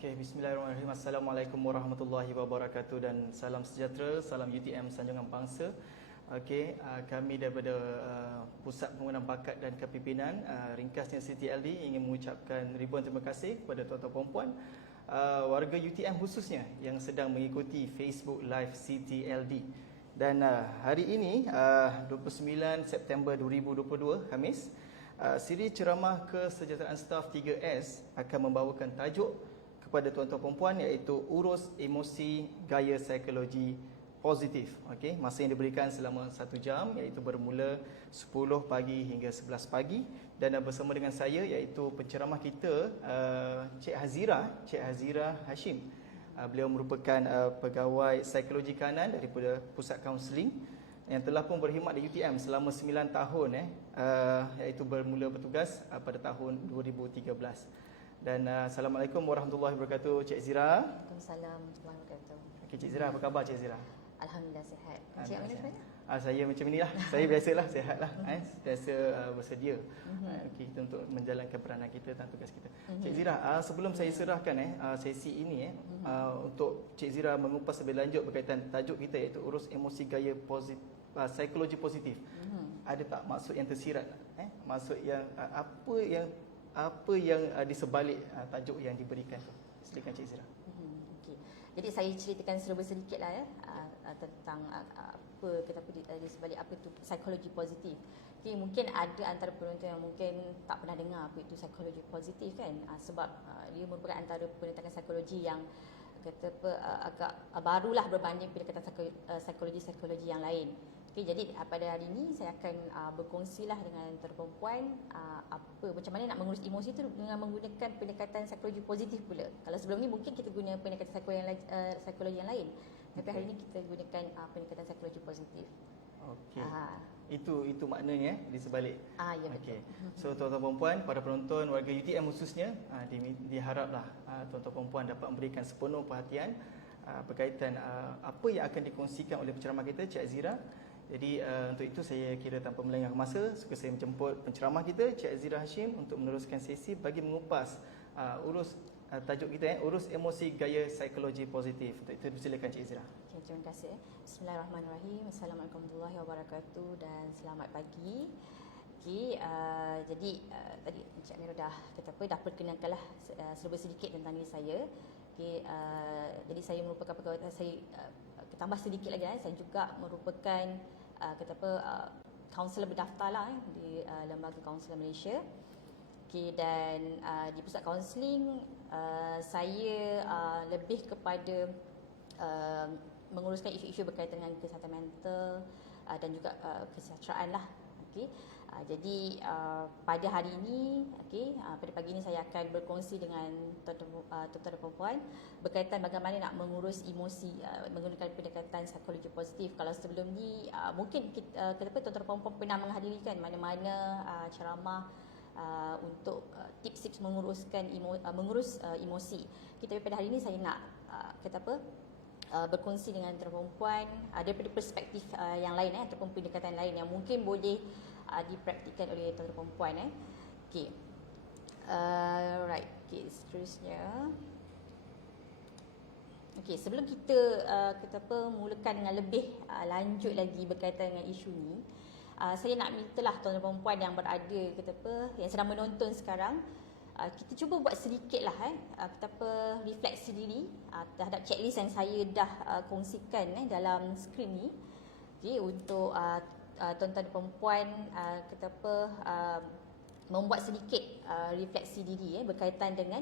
Okey, bismillahirrahmanirrahim. Assalamualaikum warahmatullahi wabarakatuh dan salam sejahtera, salam UTM Sanjung Ampangsa. Okey, kami daripada Pusat Pengukuran Bakat dan Kepimpinan, ringkasnya CTLD, ingin mengucapkan ribuan terima kasih kepada tuan-tuan dan puan, warga UTM khususnya yang sedang mengikuti Facebook Live CTLD. Dan hari ini 29 September 2022 Khamis, siri ceramah kesejahteraan staf 3S akan membawakan tajuk kepada tuan-tuan perempuan, iaitu urus emosi gaya psikologi positif. Okey, masa yang diberikan selama 1 jam, iaitu bermula 10 pagi hingga 11 pagi, dan bersama dengan saya iaitu penceramah kita, Cik Hazira Hashim. Beliau merupakan pegawai psikologi kanan daripada Pusat Kaunseling yang telah pun berkhidmat di UTM selama 9 tahun, iaitu bermula bertugas pada tahun 2013. Dan Assalamualaikum warahmatullahi wabarakatuh, Cik Zira. Waalaikumsalam warahmatullahi wabarakatuh. Okey, Cik Zira, apa khabar Cik Zira? Alhamdulillah sihat. Cik mana sebenarnya? Saya macam inilah. Saya biasalah, sihatlah. Biasa bersedia kita untuk menjalankan peranan kita dan tugas kita. Cik Zira, sebelum saya serahkan sesi ini untuk Cik Zira mengupas lebih lanjut berkaitan tajuk kita, iaitu urus emosi gaya psikologi positif. Ada tak maksud yang tersirat? Maksud yang apa yang di sebalik tajuk yang diberikan tu? Silakan Cik Zira. Okay. Jadi saya ceritakan serba sedikit lah tentang apa di sebalik apa itu psikologi positif. Okay, mungkin ada antara penonton yang mungkin tak pernah dengar apa itu psikologi positif kan, sebab dia merupakan antara pendekatan psikologi yang agak barulah berbanding pendekatan psikologi yang lain. Okay, jadi pada hari ini saya akan berkongsilah dengan perempuan macam mana nak mengurus emosi itu dengan menggunakan pendekatan psikologi positif pula. Kalau sebelum ni mungkin kita guna pendekatan psikologi yang lain, tapi hari ini kita gunakan pendekatan psikologi positif. Okey. Itu maknanya di sebalik. Ya, betul. Okey. So tuan-tuan perempuan, para penonton warga UTM khususnya, diharaplah tuan-tuan perempuan dapat memberikan sepenuh perhatian berkaitan apa yang akan dikongsikan oleh penceramah kita, Cik Azira. Jadi untuk itu saya kira tanpa melengahkan masa, suka saya menjemput penceramah kita, Cik Azira Hashim, untuk meneruskan sesi bagi mengupas tajuk kita, urus emosi gaya psikologi positif. Untuk itu silakan Cik Azira. Okay, terima kasih. Bismillahirrahmanirrahim. Assalamualaikum warahmatullahi wabarakatuh dan selamat pagi. Okay, jadi tadi Encik Amira dah perkenalkanlah serba sedikit tentang diri saya. Okay, jadi saya merupakan pegawai, saya tambah sedikit lagi, saya juga merupakan kaunselor berdaftar lah di Lembaga Kaunselor Malaysia. Okay, dan di pusat kaunseling saya lebih kepada menguruskan isu-isu berkaitan dengan kesihatan mental dan juga kesejahteraan lah. Okay. Jadi pada hari ini, pada pagi ini saya akan berkongsi dengan tuan-tuan perempuan berkaitan bagaimana nak mengurus emosi menggunakan pendekatan psikologi positif. Kalau sebelum ni mungkin tuan-tuan perempuan pernah menghadiri kan mana-mana ceramah untuk tips-tips mengurus emosi. Tapi pada hari ini saya nak berkongsi dengan perempuan daripada perspektif yang lain ataupun pendekatan lain yang mungkin boleh dipraktikkan oleh tuan-tuan perempuan. Okey. Right. Okey, seterusnya. Okey, sebelum kita mulakan dengan lebih lanjut lagi berkaitan dengan isu ni, saya nak mintalah tuan-tuan perempuan yang berada yang sedang menonton sekarang, kita cuba buat sedikitlah refleksi diri terhadap checklist yang saya dah kongsikan dalam skrin ni. Okey, untuk tuan-tuan perempuan membuat sedikit refleksi diri berkaitan dengan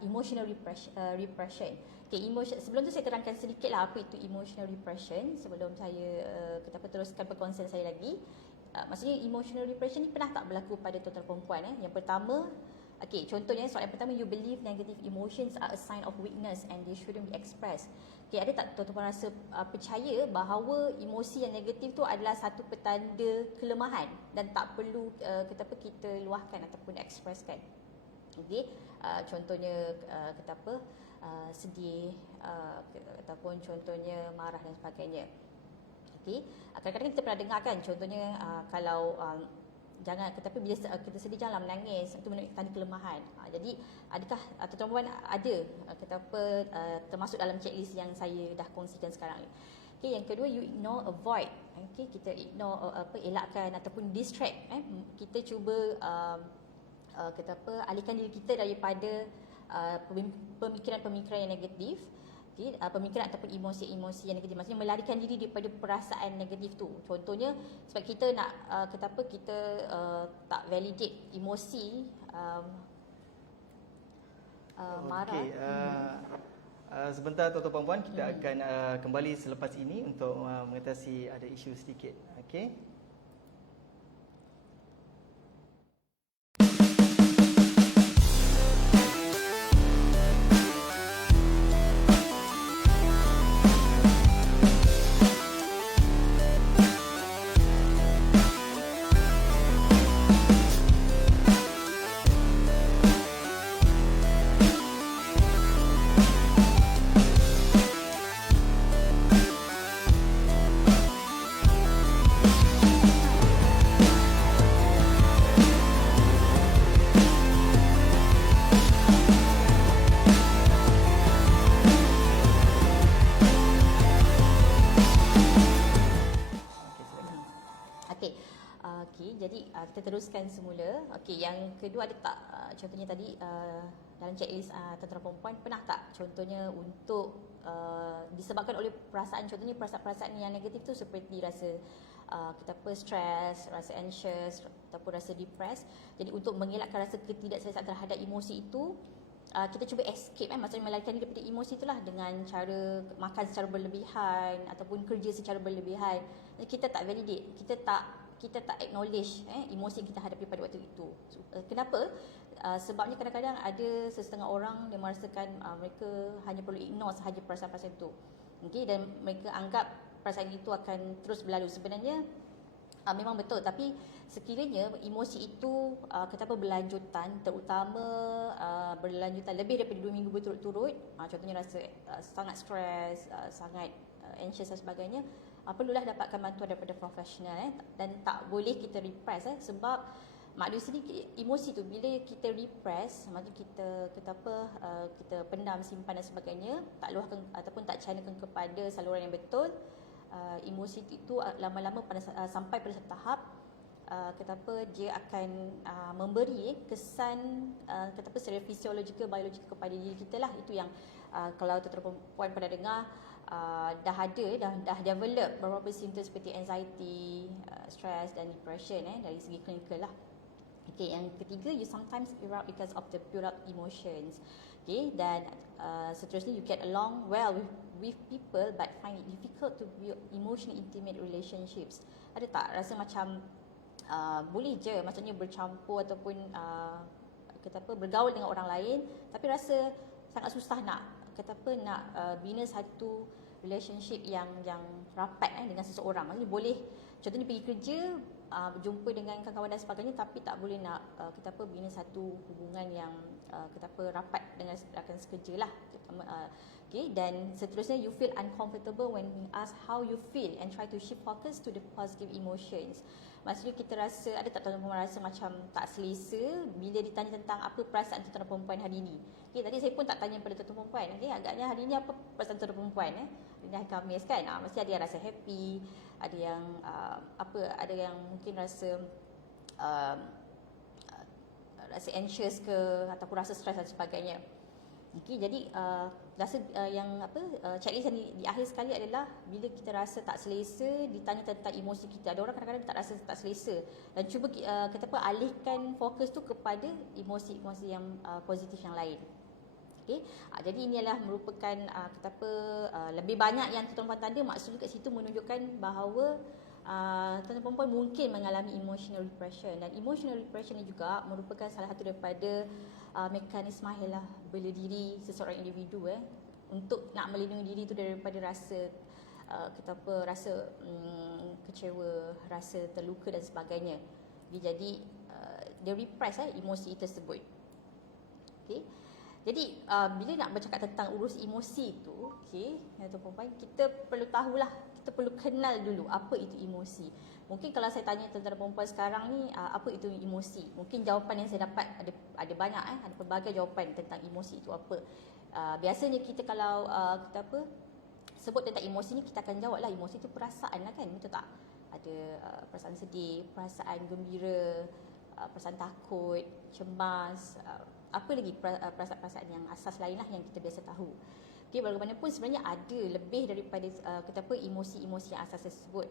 emotional repression. Okay, sebelum tu saya terangkan sedikitlah apa itu emotional repression sebelum saya teruskan perkongsian saya lagi. Maksudnya emotional repression ni pernah tak berlaku pada tuan-tuan perempuan? Yang pertama, contohnya soalan pertama, you believe negative emotions are a sign of weakness and they shouldn't be expressed. Ada tak tuan-tuan rasa percaya bahawa emosi yang negatif tu adalah satu petanda kelemahan dan tak perlu kita luahkan ataupun ekspreskan? Contohnya sedih ataupun contohnya marah dan sebagainya. Kadang-kadang kita pernah dengar kan, contohnya kalau jangan, tetapi bila kita sedih janganlah menangis, itu menunjukkan tanda kelemahan. Jadi adakah tuan-tuan perempuan ada termasuk dalam checklist yang saya dah kongsikan sekarang ni. Okay, yang kedua, you ignore, avoid. Okay, kita ignore, elakkan ataupun distract. Kita cuba alihkan diri kita daripada pemikiran-pemikiran yang negatif. Okay, pemikiran ataupun emosi-emosi yang negatif, maksudnya melarikan diri daripada perasaan negatif tu. Contohnya sebab kita nak kita tak validate emosi marah. Okey, sebentar tuan-tuan puan-puan, kita akan kembali selepas ini untuk mengatasi ada isu sedikit. Okey. Jadi kita teruskan semula. Okey, yang kedua ada tak contohnya tadi dalam checklist tentera perempuan pernah tak contohnya untuk disebabkan oleh perasaan, contohnya perasaan-perasaan yang negatif tu seperti rasa stress, rasa anxious ataupun rasa depressed. Jadi untuk mengelakkan rasa ketidakselesaan terhadap emosi itu, kita cuba escape, maksudnya melarikan diri daripada emosi itulah dengan cara makan secara berlebihan ataupun kerja secara berlebihan. Jadi kita tak validate, kita tak acknowledge emosi yang kita hadapi pada waktu itu. Kenapa? Sebabnya kadang-kadang ada sesetengah orang yang merasakan mereka hanya perlu ignore sahaja perasaan-perasaan itu. Okay, dan mereka anggap perasaan itu akan terus berlalu. Sebenarnya memang betul, tapi sekiranya emosi itu berlanjutan, terutama berlanjutan lebih daripada 2 minggu berturut-turut, contohnya rasa sangat stres, sangat anxious dan sebagainya, perlulah dapatkan bantuan daripada profesional dan tak boleh kita repress sebab manusia ni emosi tu bila kita repress, maksudnya kita pendam, simpan dan sebagainya, tak luahkan ataupun tak channelkan kepada saluran yang betul, emosi itu lama-lama sampai pada satu tahap dia akan memberi kesan secara fisiologikal, biologikal kepada diri kita lah. Itu yang kalau tentera perempuan pernah dengar, dah develop beberapa simptom seperti anxiety, stress dan depression dari segi klinikal lah. Okay, yang ketiga, you sometimes erupt because of the built up emotions. Okay, dan seterusnya, you get along well with people but find it difficult to build emotional intimate relationships. Ada tak rasa macam boleh je maksudnya bercampur ataupun bergaul dengan orang lain, tapi rasa sangat susah nak bina satu relationship yang rapat dengan seseorang. Maksudnya boleh contohnya pergi kerja, berjumpa dengan kawan-kawan dan sebagainya, tapi tak boleh nak bina satu hubungan yang rapat dengan rakan sekerja lah. Okay, dan seterusnya, you feel uncomfortable when being asked how you feel and try to shift focus to the positive emotions. Maksudnya kita rasa, ada tak tuan-tuan rasa macam tak selesa bila ditanya tentang apa perasaan tuan perempuan hari ini. Okay, tadi saya pun tak tanya pada tuan perempuan. Okay, agaknya hari ini apa perasaan tuan perempuan hari hari Khamis kan? Mesti ada yang rasa happy, ada yang ada yang mungkin rasa rasa anxious ke ataupun rasa stres dan sebagainya. Okey, jadi checklist yang di akhir sekali adalah bila kita rasa tak selesa, ditanya tentang emosi kita. Ada orang kadang-kadang tak rasa tak selesa dan cuba alihkan fokus tu kepada emosi-emosi yang positif yang lain. Okey, jadi ini adalah merupakan lebih banyak yang tuan-tuan tanda, maksudnya kat situ menunjukkan bahawa tuan-tuan perempuan mungkin mengalami emotional repression, dan emotional repression ini juga merupakan salah satu daripada mekanisme helah bela diri seseorang individu untuk nak melindungi diri itu daripada rasa rasa kecewa, rasa terluka dan sebagainya. Jadi dia repress emosi tersebut. Okey. Jadi bila nak bercakap tentang urus emosi itu, okey, tuan-tuan perempuan, kita perlu tahulah, kita kita perlu kenal dulu apa itu emosi. Mungkin kalau saya tanya tentara perempuan sekarang ni, apa itu emosi? Mungkin jawapan yang saya dapat ada banyak, ada pelbagai jawapan tentang emosi itu apa. Biasanya kita kalau kita sebut tentang emosi ni, kita akan jawab lah emosi itu perasaan lah kan, betul tak? Ada perasaan sedih, perasaan gembira, perasaan takut, cemas, apa lagi perasaan-perasaan yang asas lain lah yang kita biasa tahu. Okay, bagaimanapun sebenarnya ada lebih daripada emosi-emosi yang asas tersebut.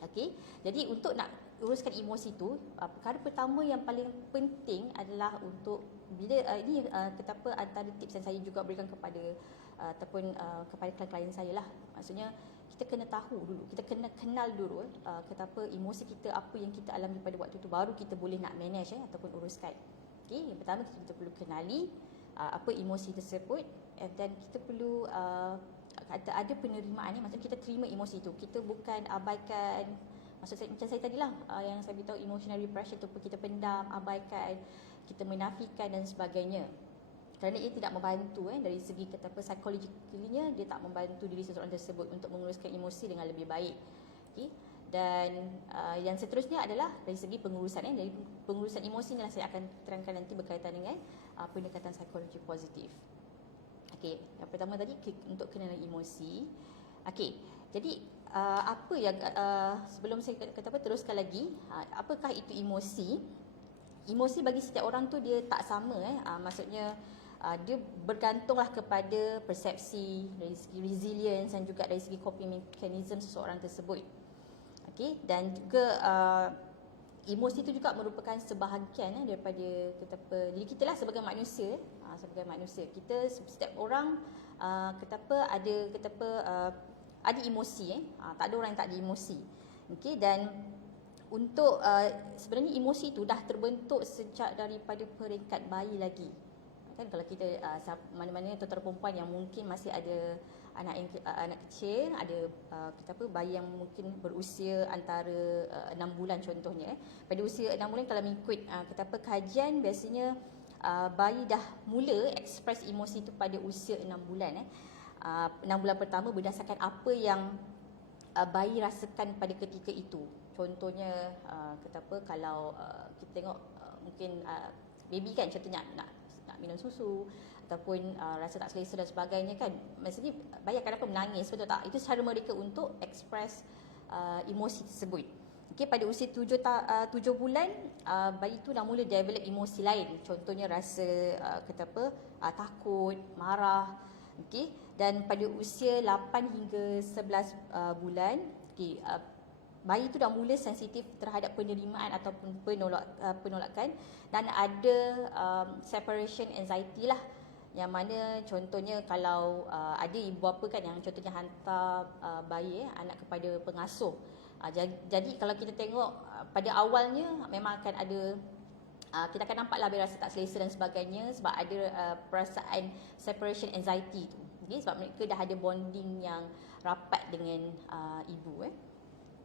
Okay, jadi untuk nak uruskan emosi tu, perkara pertama yang paling penting adalah untuk bila ini antara tips yang saya juga berikan kepada ataupun kepada klien-klien saya lah. Maksudnya kita kena tahu dulu, kita kena kenal dulu emosi kita, apa yang kita alami pada waktu tu, baru kita boleh nak manage ataupun uruskan. Okay, yang pertama kita perlu kenali apa emosi tersebut, and then kita perlu ada penerimaan ni, maksudnya kita terima emosi itu. Kita bukan abaikan, maksud saya macam saya tadilah yang saya beritahu emotional repression tu, kita pendam, abaikan, kita menafikan dan sebagainya. Kerana ia tidak membantu dari segi psychologically-nya, dia tak membantu diri seseorang tersebut untuk menguruskan emosi dengan lebih baik. Okay? Dan yang seterusnya adalah dari segi pengurusan. Dari pengurusan emosi inilah saya akan terangkan nanti berkaitan dengan pendekatan psikologi positif. Okey, yang pertama tadi untuk kenalan emosi. Okey, jadi apa yang sebelum saya teruskan lagi, apakah itu emosi? Emosi bagi setiap orang tu dia tak sama. Maksudnya dia bergantunglah kepada persepsi, dari segi resilience dan juga dari segi coping mechanism seseorang tersebut. Okey, dan juga emosi itu juga merupakan sebahagian daripada diri kita lah sebagai manusia. Sebagai manusia, kita setiap orang ada emosi. Tak ada orang yang tak ada emosi. Okey, dan untuk sebenarnya emosi itu dah terbentuk sejak daripada peringkat bayi lagi. Kan kalau kita mana-mana tuan-tuan perempuan yang mungkin masih ada anak kecil, ada bayi yang mungkin berusia antara 6 bulan contohnya. Pada usia 6 bulan kalau mengikut kajian, biasanya bayi dah mula express emosi itu pada usia 6 bulan. 6 bulan pertama berdasarkan apa yang bayi rasakan pada ketika itu. Contohnya kalau kita tengok mungkin baby kan contohnya nak minum susu ataupun rasa tak selesa dan sebagainya kan. Maksudnya bayi akan menangis, betul tak? Itu cara mereka untuk express emosi tersebut. Okay, pada usia 7 bulan bayi tu dah mula develop emosi lain. Contohnya rasa takut, marah. Okay, dan pada usia 8 hingga 11 bulan, okay, bayi tu dah mula sensitif terhadap penerimaan ataupun penolakan, dan ada separation anxiety lah, yang mana contohnya kalau ada ibu bapa kan yang contohnya hantar bayi anak kepada pengasuh. Jadi kalau kita tengok pada awalnya memang akan ada kita akan nampaklah bayi rasa tak selesa dan sebagainya, sebab ada perasaan separation anxiety tu. Okay, sebab mereka dah ada bonding yang rapat dengan ibu.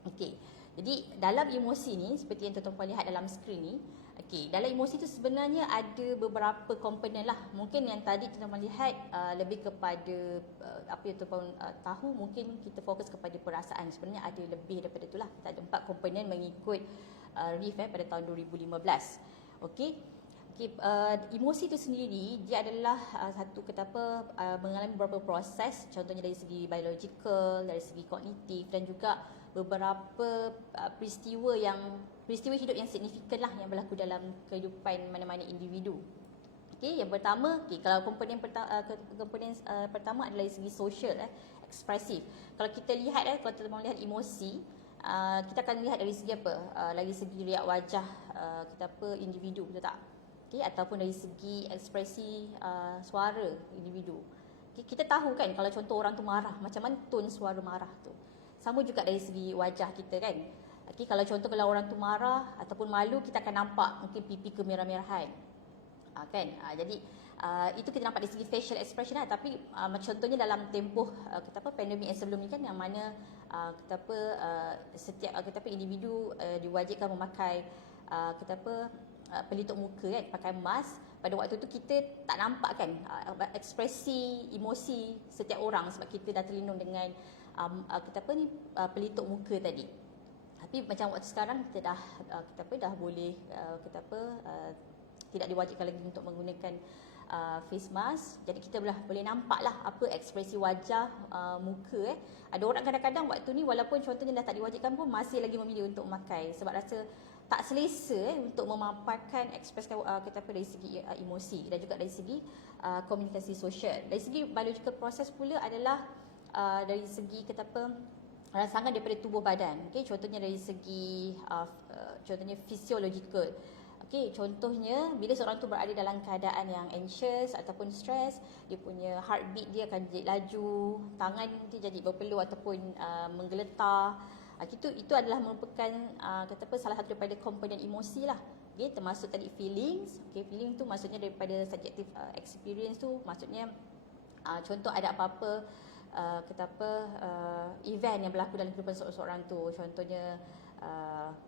Okey. Jadi dalam emosi ni, seperti yang tuan-tuan lihat dalam skrin ni, okey, dalam emosi tu sebenarnya ada beberapa komponen lah. Mungkin yang tadi tuan-tuan lihat lebih kepada apa yang tuan-tuan tahu, mungkin kita fokus kepada perasaan. Sebenarnya ada lebih daripada itulah. Kita ada 4 komponen mengikut RIF pada tahun 2015. Okey. Emosi itu sendiri dia adalah mengalami beberapa proses, contohnya dari segi biological, dari segi kognitif, dan juga beberapa peristiwa hidup yang signifikan lah yang berlaku dalam kehidupan mana-mana individu. Okey, yang pertama, kalau komponen pertama adalah dari segi social, ekspresif. Kalau kita lihat kalau kita mahu lihat emosi, kita akan lihat dari segi apa? Dari segi riak wajah individu, betul tak? Okay, ataupun dari segi ekspresi suara individu. Okay, kita tahu kan kalau contoh orang tu marah, macam mana tone suara marah tu. Sama juga dari segi wajah kita kan. Okay, kalau contoh kalau orang tu marah ataupun malu, kita akan nampak mungkin pipi kemerah-merahan. Kan? Jadi itu kita nampak dari segi facial expression lah. Tapi contohnya dalam tempoh pandemik yang sebelum ni kan, yang mana setiap individu diwajibkan memakai pelitup muka kan, pakai mask. Pada waktu tu kita tak nampak kan ekspresi emosi setiap orang sebab kita dah terlindung dengan pelitup muka tadi. Tapi macam waktu sekarang kita dah boleh tidak diwajibkan lagi untuk menggunakan face mask. Jadi kita boleh nampak lah apa ekspresi wajah, muka. Ada orang kadang-kadang waktu ni walaupun contohnya dah tak diwajibkan pun masih lagi memilih untuk memakai sebab rasa tak selesa untuk memaparkan ekspresi dari segi emosi dan juga dari segi komunikasi sosial. Dari segi biological process pula adalah dari segi rangsangan daripada tubuh badan. Okey, contohnya dari segi contohnya physiological. Okey, contohnya bila seorang tu berada dalam keadaan yang anxious ataupun stress, dia punya heartbeat dia akan jadi laju, tangan dia jadi berpeluh ataupun menggeletar. Itu adalah merupakan salah satu daripada komponen emosi lah. Okay, termasuk tadi feelings. Okay, feeling tu maksudnya daripada subjective experience tu, maksudnya contoh ada apa-apa event yang berlaku dalam kehidupan seseorang tu. Contohnya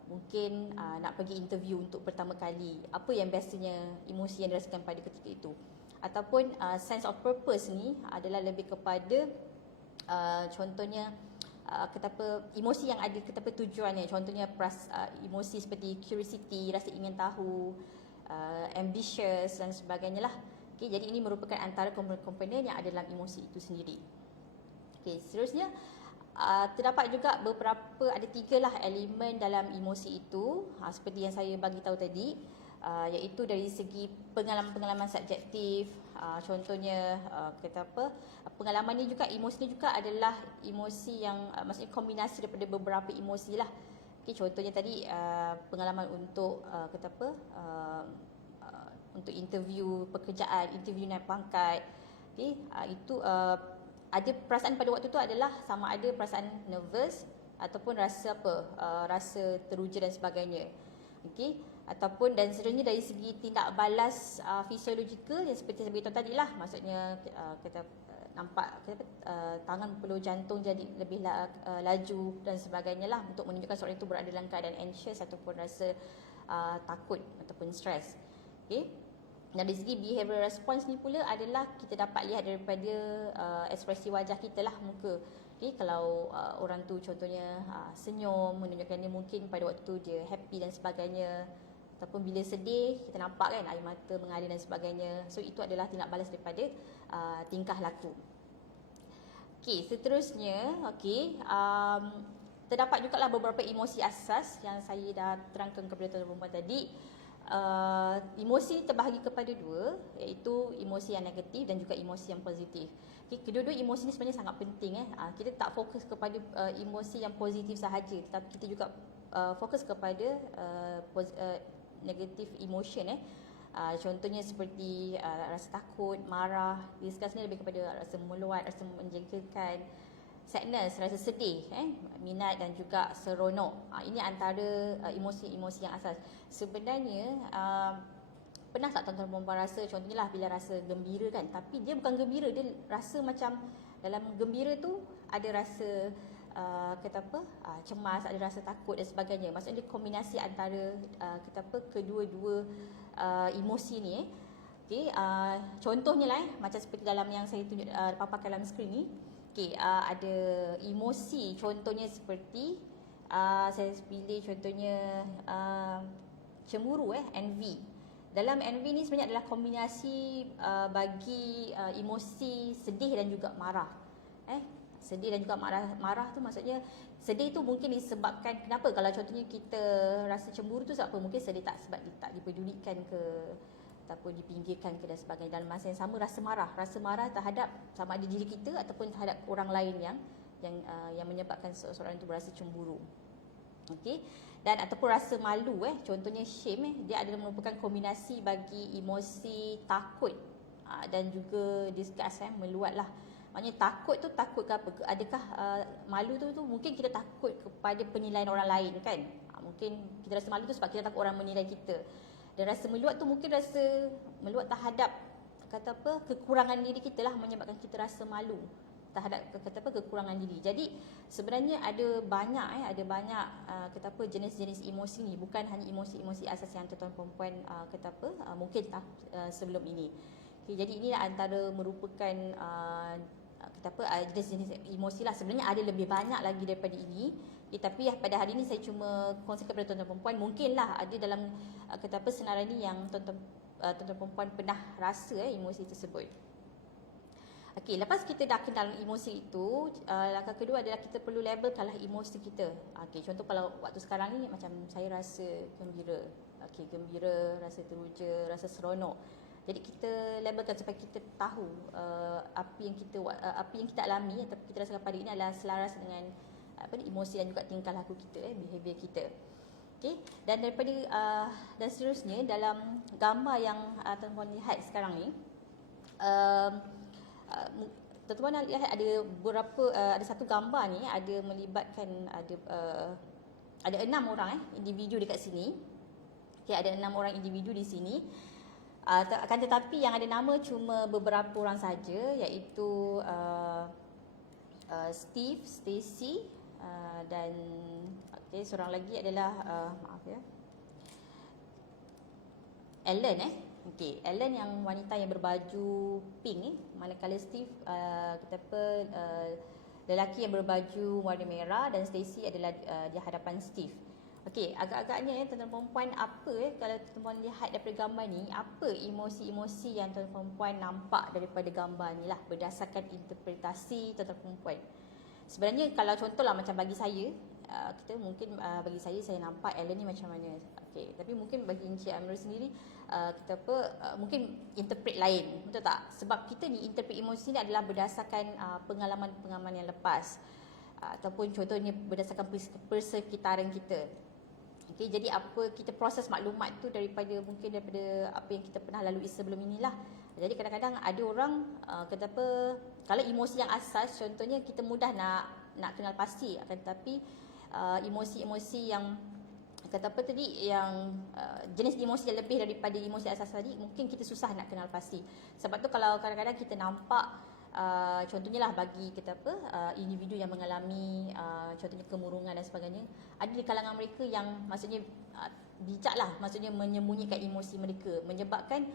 mungkin nak pergi interview untuk pertama kali. Apa yang biasanya emosi yang dirasakan pada ketika itu. Ataupun sense of purpose ni adalah lebih kepada contohnya emosi yang ada tujuannya. Contohnya emosi seperti curiosity, rasa ingin tahu, ambitious dan sebagainya lah. Okay, jadi ini merupakan antara komponen yang ada dalam emosi itu sendiri. Okay, seterusnya terdapat juga ada 3 lah elemen dalam emosi itu, seperti yang saya bagi tahu tadi, iaitu dari segi pengalaman-pengalaman subjektif. Contohnya pengalaman ni juga, emosi ni juga adalah emosi yang maksudnya kombinasi daripada beberapa emosi lah. Okay, contohnya tadi pengalaman untuk untuk interview pekerjaan, interview naik pangkat. Okay, itu ada perasaan pada waktu tu adalah sama ada perasaan nervous ataupun rasa rasa teruja dan sebagainya. Okey, ataupun dan seterusnya dari segi tindak balas fisiologikal yang seperti saya beritahu tadi lah, maksudnya kita nampak tangan peluh jantung jadi lebih laju dan sebagainya lah, untuk menunjukkan seorang itu berada dalam keadaan anxious ataupun rasa takut ataupun stres. Okey, dan dari segi behavioral response ni pula adalah kita dapat lihat daripada ekspresi wajah kita lah, muka. Okay, kalau orang tu contohnya senyum, menunjukkan dia mungkin pada waktu tu dia happy dan sebagainya. Ataupun bila sedih, kita nampak kan air mata mengalir dan sebagainya. So itu adalah tindak balas daripada tingkah laku. Okay, seterusnya, terdapat juga lah beberapa emosi asas yang saya dah terangkan kepada tuan-tuan perempuan tadi. Emosi terbahagi kepada 2, iaitu emosi yang negatif dan juga emosi yang positif. Okay, kedua-dua emosi ni sebenarnya sangat penting. Kita tak fokus kepada emosi yang positif sahaja, tetapi kita juga fokus kepada negative emotion. Contohnya seperti rasa takut, marah. Discuss ni lebih kepada rasa meluat, rasa menjengkelkan, sadness, rasa sedih, minat dan juga seronok. Ini antara emosi-emosi yang asas. Sebenarnya pernah tak tuan-tuan perempuan rasa contohnya lah bila rasa gembira kan, tapi dia bukan gembira, dia rasa macam dalam gembira tu ada rasa cemas, ada rasa takut dan sebagainya. Maksudnya dia kombinasi antara kedua-dua emosi ni. Okay, contohnya lah macam seperti dalam yang saya tunjuk paparkan dalam skrin ni. Okay, ada emosi contohnya seperti saya pilih contohnya cemburu, envy. Dalam envy ni sebenarnya adalah kombinasi bagi emosi sedih dan juga marah. Sedih dan juga marah tu maksudnya sedih tu mungkin disebabkan kenapa, kalau contohnya kita rasa cemburu tu sebab apa, mungkin sedih tak sebab tak dipedulikan ke ataupun dipinggirkan ke dan sebagainya. Dalam masa yang sama rasa marah terhadap sama ada diri kita ataupun terhadap orang lain yang menyebabkan seseorang itu berasa cemburu. Okey, dan ataupun rasa malu, contohnya shame, dia adalah merupakan kombinasi bagi emosi takut dan juga disgust, meluat lah. Maknanya takut tu takut ke apa? Adakah malu tu mungkin kita takut kepada penilaian orang lain kan? Mungkin kita rasa malu tu sebab kita takut orang menilai kita. Dan rasa meluat tu mungkin rasa meluat terhadap kekurangan diri kita lah, menyebabkan kita rasa malu. terhadap kekurangan diri. Jadi sebenarnya ada banyak jenis-jenis emosi ni, bukan hanya emosi-emosi asas yang tuan-tuan perempuan mungkin sebelum ini. Okay, jadi ini antara merupakan jenis-jenis emosi lah. Sebenarnya ada lebih banyak lagi daripada ini. Tapi pada hari ini saya cuma kongsikan kepada tuan-tuan perempuan, mungkinlah ada dalam senarai ni yang tuan-tuan perempuan pernah rasa emosi tersebut. Okey, lepas kita dah kenal emosi itu, langkah kedua adalah kita perlu labelkanlah emosi kita. Okey, contoh kalau waktu sekarang ni macam saya rasa gembira. Okey, gembira, rasa teruja, rasa seronok. Jadi kita labelkan supaya kita tahu apa yang kita alami atau kita rasakan pada ini adalah selaras dengan emosi dan juga tingkah laku kita, behavior kita. Okey, dan daripada dan seterusnya dalam gambar yang tuan-tuan lihat sekarang ni, tuan-tuan lihat ada satu gambar ni ada melibatkan ada 6 orang individu dekat sini. Okey, ada 6 orang individu di sini. Akan tetapi yang ada nama cuma beberapa orang saja, iaitu Steve, Stacy, dan seorang lagi adalah Ellen. Okey, Ellen yang wanita yang berbaju pink manakala Steve lelaki yang berbaju warna merah, dan Stacy adalah di hadapan Steve. Okey, agak-agaknya tuan-tuan perempuan kalau tuan-tuan lihat daripada gambar ni, apa emosi-emosi yang tuan-tuan perempuan nampak daripada gambar ni lah berdasarkan interpretasi tuan-tuan perempuan. Sebenarnya kalau contohlah macam bagi saya, bagi saya nampak Ellen ni macam mana. Okey, tapi mungkin bagi Encik Amrul sendiri mungkin interpret lain, betul tak? Sebab kita ni interpret emosi ni adalah berdasarkan pengalaman-pengalaman yang lepas, ataupun contohnya berdasarkan persekitaran kita. Okey, jadi kita proses maklumat tu daripada apa yang kita pernah lalui sebelum inilah. Jadi kadang-kadang ada orang kalau emosi yang asas, contohnya kita mudah nak kenal pasti, akan tetapi emosi-emosi yang jenis emosi yang lebih daripada emosi asas tadi, mungkin kita susah nak kenal pasti. Sebab tu kalau kadang-kadang kita nampak contohnya lah bagi individu yang mengalami contohnya kemurungan dan sebagainya, ada di kalangan mereka yang maksudnya bijak lah, maksudnya menyembunyikan emosi mereka, menyebabkan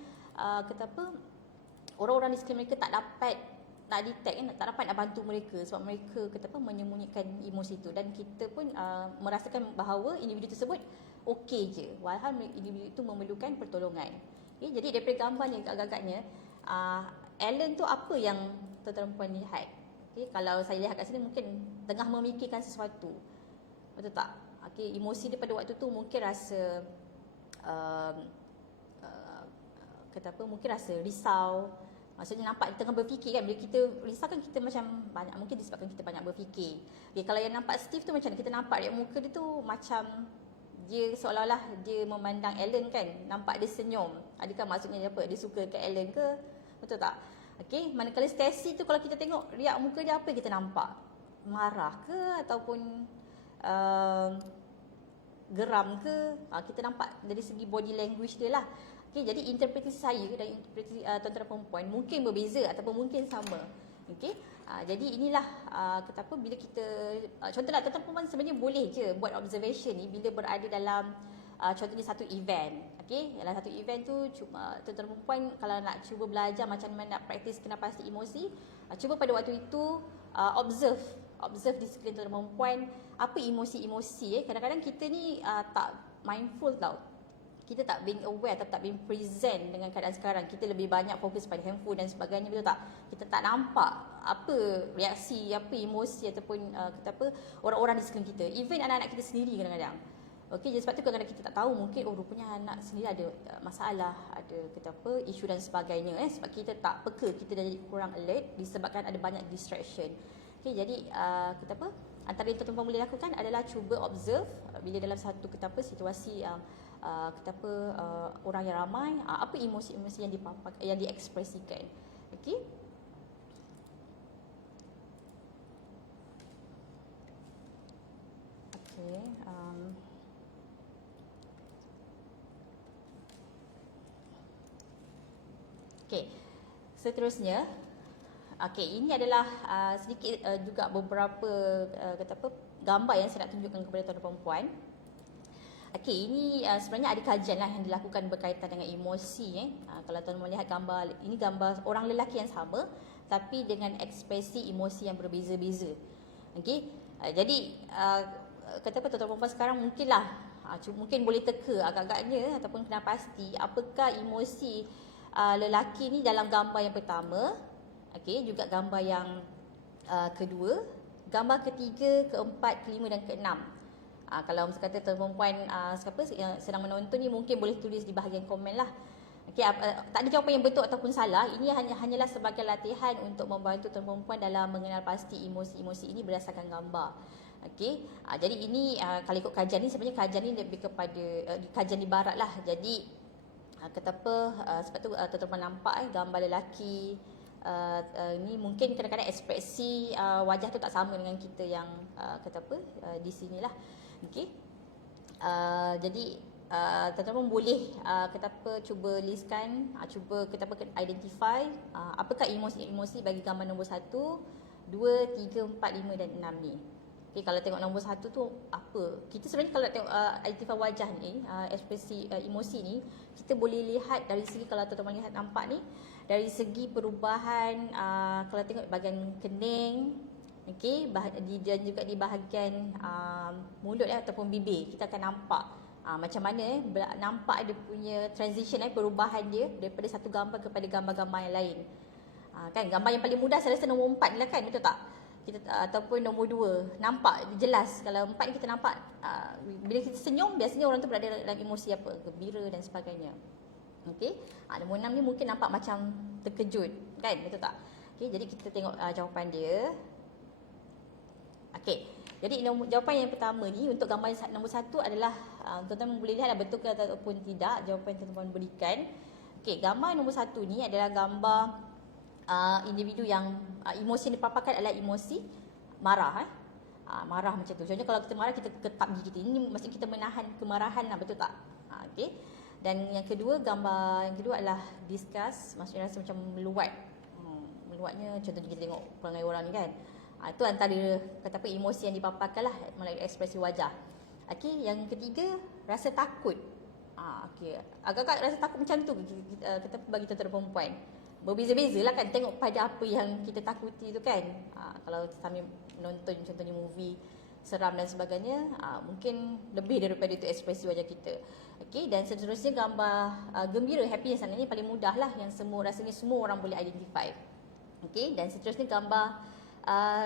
orang-orang di sekitar mereka tak dapat nak detect, tak dapat nak bantu mereka sebab mereka menyembunyikan emosi itu, dan kita pun merasakan bahawa individu tersebut okey je, walhal individu itu memerlukan pertolongan. Okay, jadi daripada gambar ni agak-agaknya Ellen tu apa yang tuan-tuan perempuan lihat? Okay, kalau saya lihat kat sini mungkin tengah memikirkan sesuatu, betul tak? Okay, emosi dia pada waktu tu mungkin rasa mungkin rasa risau. Maksudnya nampak dia tengah berfikir kan. Bila kita risau kan kita macam banyak, mungkin disebabkan kita banyak berfikir. Okay, kalau yang nampak Steve tu macam mana? Kita nampak dia muka dia tu macam dia seolah-olah dia memandang Ellen kan. Nampak dia senyum. Adakah maksudnya dia apa? Dia suka kat Ellen ke? Betul tak? Okey, manakala Stacy tu kalau kita tengok riak muka dia, apa yang kita nampak? Marah ke ataupun geram ke? Kita nampak dari segi body language dia lah. Okay, jadi interpretasi saya dan interpretasi tuan-tuan perempuan mungkin berbeza ataupun mungkin sama. Okay, jadi inilah bila kita contohlah tuan-tuan perempuan sebenarnya boleh je buat observation ni bila berada dalam contohnya satu event. Okay, dalam satu event tu cuma tuan-tuan perempuan kalau nak cuba belajar macam mana nak praktis kenal pasti emosi, cuba pada waktu itu observe di sekeliling tuan-tuan perempuan apa emosi-emosi. Kadang-kadang kita ni tak mindful tau. Kita tak being aware atau tak being present dengan keadaan sekarang. Kita lebih banyak fokus pada handphone dan sebagainya, betul tak? Kita tak nampak apa reaksi, apa emosi ataupun orang-orang di sekeliling kita. Even anak-anak kita sendiri kadang-kadang. Okey, jadi sebab tu kadang-kadang kita tak tahu, mungkin rupanya anak sendiri ada masalah, ada isu dan sebagainya. Sebab kita tak peka, kita dah jadi kurang alert disebabkan ada banyak distraction. Okey, jadi antara yang tuan-tuan boleh lakukan adalah cuba observe bila dalam satu situasi orang yang ramai, apa emosi-emosi yang diekspresikan. Okey. Okey. Okey. Seterusnya Okey, ini adalah sedikit juga beberapa gambar yang saya nak tunjukkan kepada tuan-tuan dan puan. Okey, ini sebenarnya ada kajian lah yang dilakukan berkaitan dengan emosi. Kalau tuan-tuan melihat gambar, ini gambar orang lelaki yang sama tapi dengan ekspresi emosi yang berbeza-beza. Okey, jadi tuan-tuan dan puan sekarang mungkinlah mungkin boleh teka agak-agaknya ataupun kena pasti apakah emosi lelaki ni dalam gambar yang pertama. Okey, juga gambar yang kedua, gambar ketiga, keempat, kelima dan keenam. Kalau misalnya kata tuan perempuan siapa yang sedang menonton ni mungkin boleh tulis di bahagian komen lah. Okey, tak ada jawapan yang betul ataupun salah. Ini hanyalah sebagai latihan untuk membantu tuan perempuan dalam mengenal pasti emosi-emosi ini berdasarkan gambar. Okey, jadi ini kalau ikut kajian ni sebenarnya kajian ni lebih kepada kajian di barat lah. Jadi sebab tu tuan-tuan nampak gambar lelaki ini mungkin kadang-kadang ekspresi wajah tu tak sama dengan kita yang di sinilah. Okey. Jadi tuan-tuan boleh cuba listkan, cuba identify apakah emosi-emosi bagi gambar nombor 1, 2, 3, 4, 5 dan 6 ni. Okey, kalau tengok nombor 1 tu apa? Kita sebenarnya kalau tengok identify wajah ni, ekspresi emosi ni, kita boleh lihat dari segi, kalau tuan-tuan lihat nampak ni, dari segi perubahan kalau tengok bahagian kening, okey, dan juga di bahagian mulut ataupun bibir, kita akan nampak macam mana nampak dia punya transition perubahan dia daripada satu gambar kepada gambar-gambar yang lain. Kan gambar yang paling mudah saya rasa nombor 4 lah kan, betul tak? Kita ataupun nombor 2 nampak jelas. Kalau 4 ni kita nampak bila kita senyum biasanya orang tu berada dalam emosi apa, gembira dan sebagainya. Okey, nombor 6 ni mungkin nampak macam terkejut kan, betul tak? Okey, jadi kita tengok jawapan dia. Okey, jadi jawapan yang pertama ni untuk gambar nombor 1 adalah tuan-tuan boleh lihat betul ke ataupun tidak jawapan yang tuan-tuan berikan. Okey, gambar nombor 1 ni adalah gambar individu yang emosi yang dipaparkan adalah emosi marah. Marah macam tu. Contohnya kalau kita marah, kita ketap gigi kita. Ini maksudnya kita menahan kemarahan lah, betul tak? Okey. Dan yang kedua, gambar yang kedua adalah disgust, maksudnya rasa macam meluat. Meluatnya contohnya kita tengok perangai orang ni kan. Itu antara emosi yang dipaparkan lah melalui ekspresi wajah. Okey, yang ketiga rasa takut. Okey, agak-agak rasa takut macam tu kita bagi tuan-tuan perempuan. Berbeza-beza lah kan, tengok pada apa yang kita takuti tu kan. Kalau sambil menonton contohnya movie seram dan sebagainya, mungkin lebih daripada itu ekspresi wajah kita. Okey, dan seterusnya gambar gembira, happiness ni paling mudah lah, yang rasanya semua orang boleh identify. Okey, dan seterusnya gambar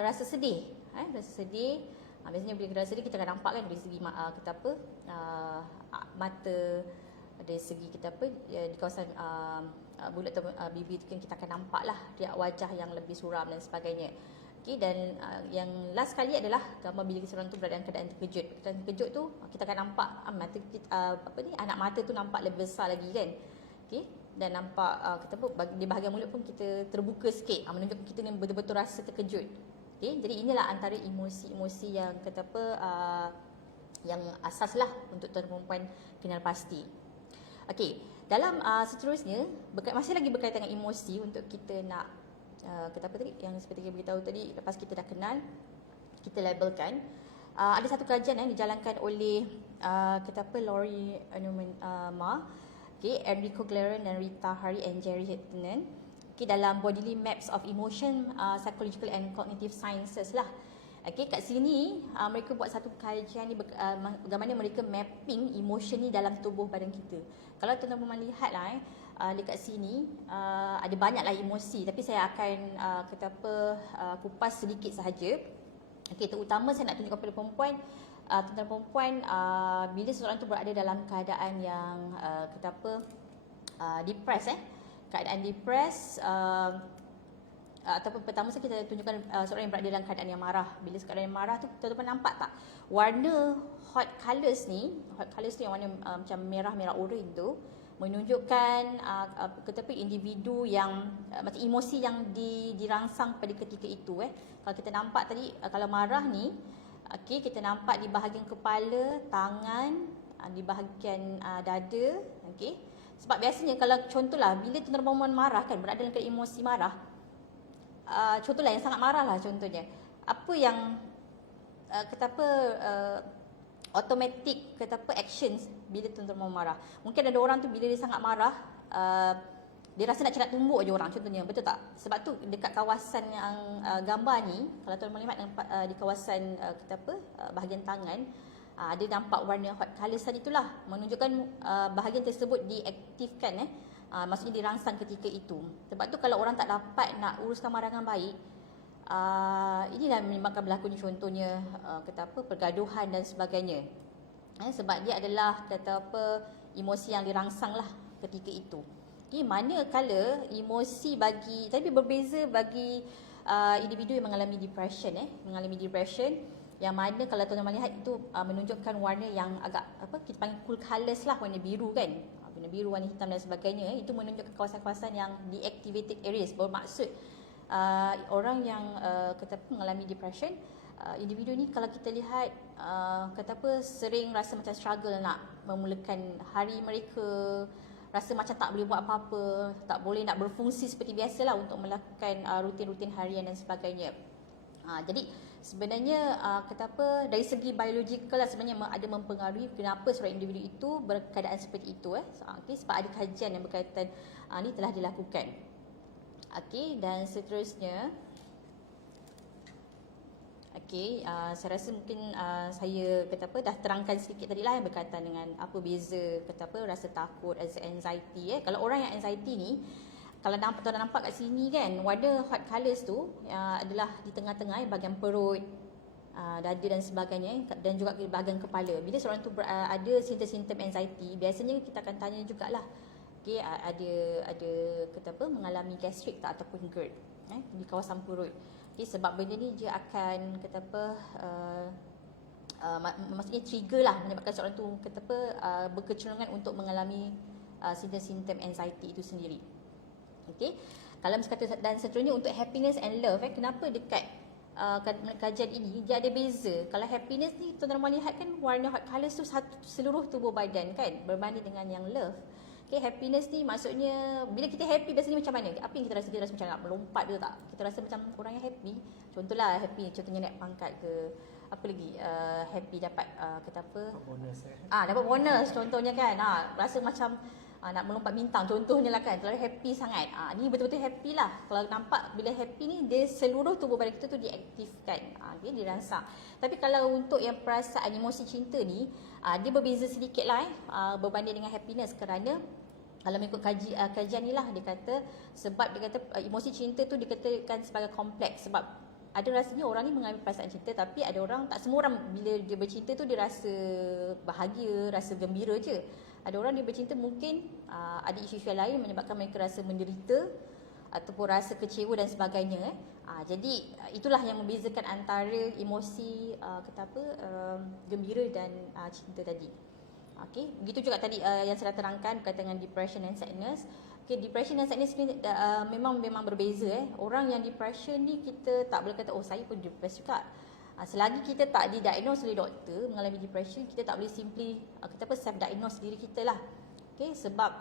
rasa sedih. Rasa sedih, biasanya bila kita rasa sedih kita akan nampak kan dari segi mata, dari segi di kawasan bulat atau bibir tu kan kita akan nampak lah riak wajah yang lebih suram dan sebagainya. Okey, dan yang last kali adalah gambar bila seorang tu berada dalam keadaan terkejut. Keadaan terkejut tu kita akan nampak mata kita, anak mata tu nampak lebih besar lagi kan. Okey, dan nampak di bahagian mulut pun kita terbuka sikit, menunjukkan kita ni betul-betul rasa terkejut. Okey, jadi inilah antara emosi-emosi yang yang asas lah untuk tuan perempuan kenal pasti. Okey, dalam seterusnya masih lagi berkaitan dengan emosi untuk kita nak yang seperti kita beritahu tadi, lepas kita dah kenal, kita labelkan. Ada satu kajian yang dijalankan oleh Laurie Ma, Enrico Glaran dan Rita Hari and Jerry Hittinen, dalam Bodily Maps of Emotion, Psychological and Cognitive Sciences lah. Kat sini mereka buat satu kajian ni bagaimana mereka mapping emotion ni dalam tubuh badan kita. Kalau tuan-tuan lihat lah dekat sini ada banyaklah emosi, tapi saya akan kupas sedikit sahaja. Terutama saya nak tunjukkan kepada perempuan, tuan-tuan perempuan, bila seseorang tu berada dalam keadaan yang depressed, keadaan depressed, ataupun pertama sekali kita tunjukkan seorang yang berada dalam keadaan yang marah. Bila keadaan yang marah tu, tuan-tuan nampak tak warna hot colours ni yang warna macam merah-merah oranye tu menunjukkan individu yang macam emosi yang dirangsang pada ketika itu. Kalau kita nampak tadi, kalau marah ni, kita nampak di bahagian kepala, tangan, di bahagian dada. Sebab biasanya kalau contohlah bila tuan-tuan perempuan marah kan, berada dalam keadaan emosi marah, contohlah yang sangat marah lah contohnya. Apa yang kata apa automatic kata apa actions bila tuan-tuan mau marah. Mungkin ada orang tu bila dia sangat marah, dia rasa nak tumbuk je orang contohnya, betul tak? Sebab tu dekat kawasan yang gambar ni, kalau tuan-tuan lihat di kawasan kata apa bahagian tangan, ada nampak warna hot colours tadi itulah menunjukkan bahagian tersebut diaktifkan maksudnya dirangsang ketika itu. Sebab tu kalau orang tak dapat nak uruskan marah dengan baik, inilah menyebabkan berlakunya contohnya kata apa pergaduhan dan sebagainya. Sebab dia adalah kata apa emosi yang dirangsang lah ketika itu. Okay, manakala emosi bagi tapi berbeza bagi individu yang mengalami depression yang mana kalau tuan-tuan melihat itu menunjukkan warna yang agak apa kita panggil cool colours lah, warna biru kan. Warna biru, warna hitam dan sebagainya, itu menunjukkan kawasan-kawasan yang deactivated areas. Bermaksud orang yang kata apa mengalami depression, individu ni kalau kita lihat kata apa sering rasa macam struggle nak memulakan hari mereka, rasa macam tak boleh buat apa-apa, tak boleh nak berfungsi seperti biasalah untuk melakukan rutin-rutin harian dan sebagainya. Jadi sebenarnya kata apa dari segi biologikal lah sebenarnya ada mempengaruhi kenapa seorang individu itu berkeadaan seperti itu okay, sebab ada kajian yang berkaitan ni telah dilakukan. Okey, dan seterusnya okey, saya rasa mungkin saya kata apa dah terangkan sedikit tadi lah yang berkaitan dengan apa beza kata apa rasa takut, anxiety. Kalau orang yang anxiety ni, kalau nampak kat sini kan, warna hot colours tu adalah di tengah-tengah bahagian perut, dada dan sebagainya, dan juga di bahagian kepala. Bila seorang tu ada simptom-simptom anxiety, biasanya kita akan tanya jugalah, okay, ada kata apa mengalami gastrik tak ataupun GERD di kawasan perut. Okay, sebab benda ni dia akan kata apa maksudnya trigger lah, menyebabkan seorang tu kata apa berkecenderungan untuk mengalami simptom-simptom anxiety itu sendiri. Okey, kalau misalkan dan seterusnya untuk happiness and love, kenapa dekat kajian ini dia ada beza. Kalau happiness ni tuan-tuan lihat kan warna hot colours tu seluruh tubuh badan kan, berbanding dengan yang love. Okey, happiness ni maksudnya bila kita happy biasanya macam mana? Apa yang kita rasa? Kita rasa macam nak melompat ke tak? Kita rasa macam orang yang happy. Contohlah happy, contohnya naik pangkat ke apa lagi, happy dapat kata apa? Bonus dapat bonus contohnya kan. Rasa macam nak melompat bintang contohnya lah kan, terlalu happy sangat. Ni betul-betul happy lah. Kalau nampak bila happy ni dia seluruh tubuh badan kita tu diaktifkan, dia dirangsang. Tapi kalau untuk yang perasaan emosi cinta ni, dia berbeza sedikit lah berbanding dengan happiness, kerana kalau mengikut kajian ni lah dia kata, sebab dia kata emosi cinta tu dikatakan sebagai kompleks. Sebab ada rasanya orang ni mengalami perasaan cinta, tapi ada orang, tak semua orang bila dia bercinta tu dia rasa bahagia, rasa gembira je. Ada orang dia bercinta mungkin ada isu-isu lain menyebabkan mereka rasa menderita ataupun rasa kecewa dan sebagainya. Jadi itulah yang membezakan antara emosi kata apa gembira dan cinta tadi. Okey, begitu juga tadi yang saya dah terangkan berkaitan dengan depression and sadness. Okey, depression dan sadness ni memang berbeza. Orang yang depression ni kita tak boleh kata oh saya pun depressed juga. Selagi kita tak didiagnose oleh doktor mengalami depression, kita tak boleh simply kita apa self diagnose diri kita lah. Okey, sebab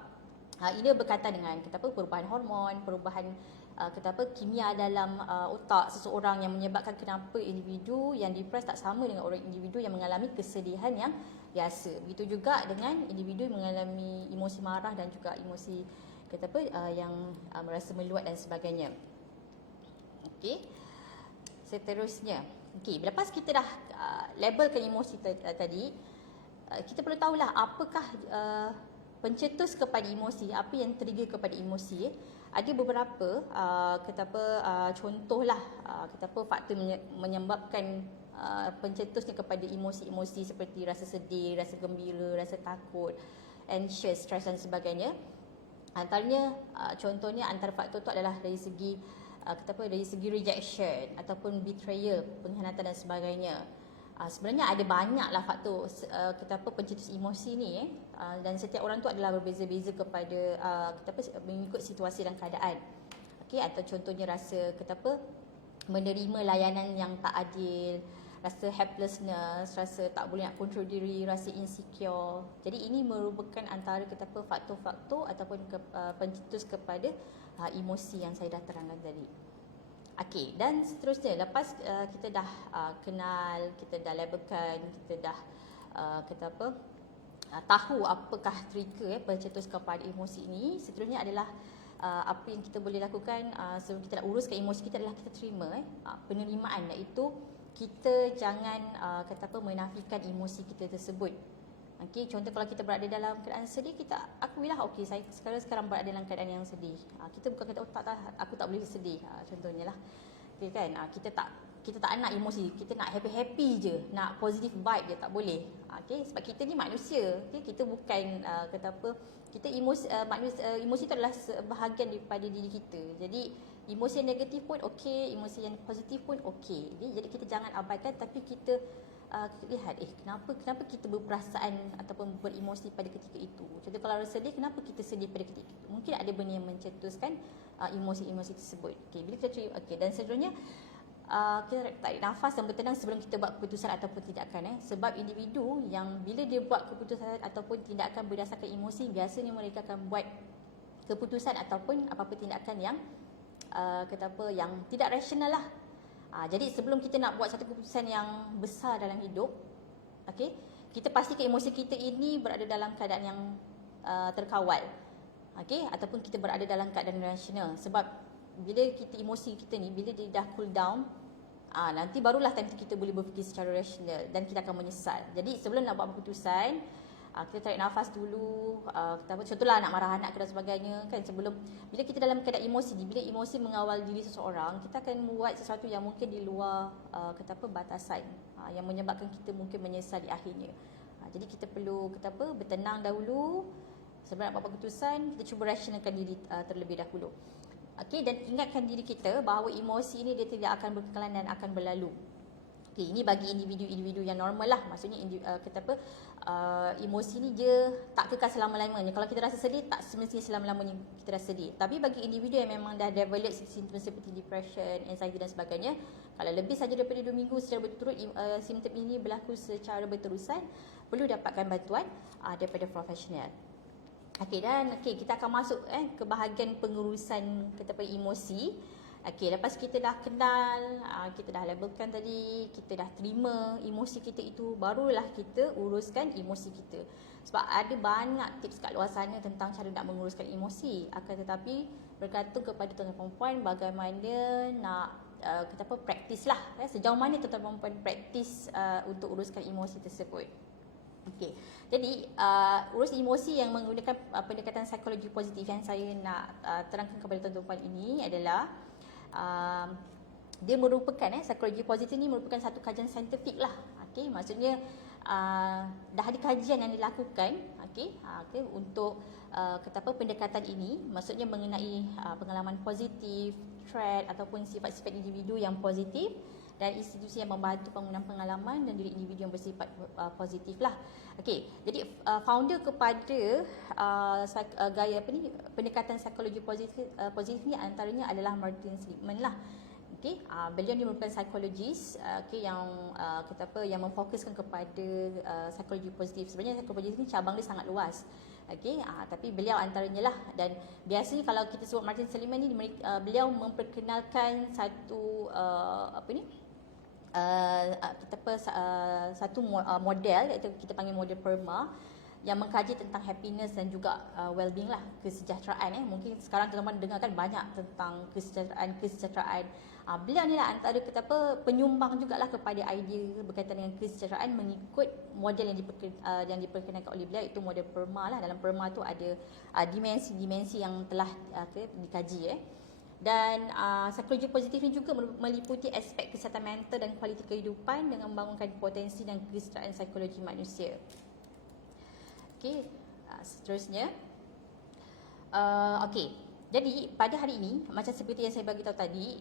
ini berkaitan dengan kita apa perubahan hormon, perubahan kita apa kimia dalam otak seseorang yang menyebabkan kenapa individu yang depressed tak sama dengan orang individu yang mengalami kesedihan yang biasa. Begitu juga dengan individu yang mengalami emosi marah dan juga emosi kita apa yang merasa meluat dan sebagainya. Okey. Seterusnya, okey, lepas kita dah labelkan emosi tadi, kita perlu tahulah apakah pencetus kepada emosi, apa yang trigger kepada emosi. Ada beberapa kita apa contohlah kita apa faktor menyebabkan pencetusnya kepada emosi-emosi seperti rasa sedih, rasa gembira, rasa takut, anxious, stress dan sebagainya. Antaranya contohnya antara faktor itu adalah dari segi kita apa dari segi rejection ataupun betrayal, pengkhianatan dan sebagainya. Sebenarnya ada banyaklah faktor kita apa pencetus emosi ni dan setiap orang tu adalah berbeza-beza kepada kita apa mengikut situasi dan keadaan. Okey, atau contohnya rasa kita apa menerima layanan yang tak adil, rasa helplessness, rasa tak boleh nak kontrol diri, rasa insecure. Jadi ini merupakan antara kita apa faktor-faktor ataupun pencetus kepada emosi yang saya dah terangkan tadi. Okey, dan seterusnya lepas kita dah kenal, kita dah labelkan, kita dah kata apa, tahu apakah trigger pencetus kepada emosi ini, seterusnya adalah apa yang kita boleh lakukan sebelum kita nak uruskan emosi kita adalah kita terima penerimaan, iaitu kita jangan kata apa, menafikan emosi kita tersebut. Okey, contoh kalau kita berada dalam keadaan sedih, kita akuilah okey saya sekarang berada dalam keadaan yang sedih. Kita bukan kata tak aku tak boleh sedih. Contohnya lah. Okey kan? Kita tak nak emosi, kita nak happy-happy je, nak positive vibe je, tak boleh. Okey, sebab kita ni manusia. Okey, kita bukan kata apa, kita emosi itu adalah sebahagian daripada diri kita. Jadi emosi yang negatif pun okey, emosi yang positif pun okey. Jadi kita jangan abaikan, tapi kita lihat kenapa kita berperasaan ataupun beremosi pada ketika itu. Contoh kalau sedih, kenapa kita sedih pada ketika itu? Mungkin ada benda yang mencetuskan emosi-emosi tersebut. Okey, bila kita terima, okey, dan seterusnya kita tarik nafas dan bertenang sebelum kita buat keputusan ataupun tindakan. Sebab individu yang bila dia buat keputusan ataupun tindakan berdasarkan emosi, biasanya mereka akan buat keputusan ataupun apa-apa tindakan yang kata apa, yang tidak rasional lah. Jadi sebelum kita nak buat satu keputusan yang besar dalam hidup, okey, kita pastikan emosi kita ini berada dalam keadaan yang terkawal, okey, ataupun kita berada dalam keadaan rasional. Sebab bila kita emosi kita ni, bila dia dah cool down, nanti barulah time kita boleh berfikir secara rasional dan kita akan menyesal. Jadi sebelum nak buat keputusan, kita tarik nafas dulu, contohlah nak marah anak dan sebagainya kan. Sebelum, bila kita dalam keadaan emosi ni, bila emosi mengawal diri seseorang, kita akan buat sesuatu yang mungkin di luar batasan, yang menyebabkan kita mungkin menyesal di akhirnya. Jadi kita perlu bertenang dahulu sebelum nak buat keputusan. Kita cuba rasionalkan diri terlebih dahulu. Okey, dan ingatkan diri kita bahawa emosi ini dia tidak akan berkekalan dan akan berlalu. Okey, ini bagi individu-individu yang normal lah. Maksudnya emosi ni dia tak kekal selama-lamanya. Kalau kita rasa sedih, tak semestinya selama-lamanya kita rasa sedih. Tapi bagi individu yang memang dah develop simptom seperti depression, anxiety dan sebagainya, kalau lebih saja daripada 2 minggu secara berturut simptom ini berlaku secara berterusan, perlu dapatkan bantuan daripada profesional. Okey, dan kita akan masuk ke bahagian pengurusan emosi. Okey, lepas kita dah kenal, kita dah labelkan tadi, kita dah terima emosi kita itu, barulah kita uruskan emosi kita. Sebab ada banyak tips kat luar sana tentang cara nak menguruskan emosi. Akan tetapi bergantung kepada tuan-tuan perempuan bagaimana nak praktis lah. Sejauh mana tuan-tuan perempuan praktis untuk uruskan emosi tersebut. Okey, jadi urus emosi yang menggunakan pendekatan psikologi positif yang saya nak terangkan kepada tuan-tuan perempuan ini adalah dia merupakan psikologi positif ni merupakan satu kajian saintifik lah. Okey, maksudnya dah ada kajian yang dilakukan untuk pendekatan ini, maksudnya mengenai pengalaman positif, trait ataupun sifat-sifat individu yang positif dan institusi yang membantu penggunaan pengalaman dan diri individu yang bersifat positif lah. Okey, jadi founder kepada pendekatan psikologi positif ni antaranya adalah Martin Seligman lah. Okey, beliau ni merupakan psikologis yang yang memfokuskan kepada psikologi positif. Sebenarnya psikologi positif ni cabang dia sangat luas. Okey, tapi beliau antaranya lah. Dan biasanya kalau kita sebut Martin Seligman ni, beliau memperkenalkan satu satu model, iaitu kita panggil model PERMA, yang mengkaji tentang happiness dan juga well-being lah, kesejahteraan. Mungkin sekarang teman-teman dengarkan banyak tentang kesejahteraan. Beliau ni lah antara penyumbang jugalah kepada idea berkaitan dengan kesejahteraan mengikut model yang diperkenalkan oleh beliau, iaitu model PERMA lah. Dalam PERMA tu ada dimensi-dimensi yang telah dikaji. Dan psikologi positif ini juga meliputi aspek kesihatan mental dan kualiti kehidupan dengan membangunkan potensi dan kesejahteraan psikologi manusia. Okey, seterusnya. Okey, jadi pada hari ini, macam seperti yang saya bagi tahu tadi,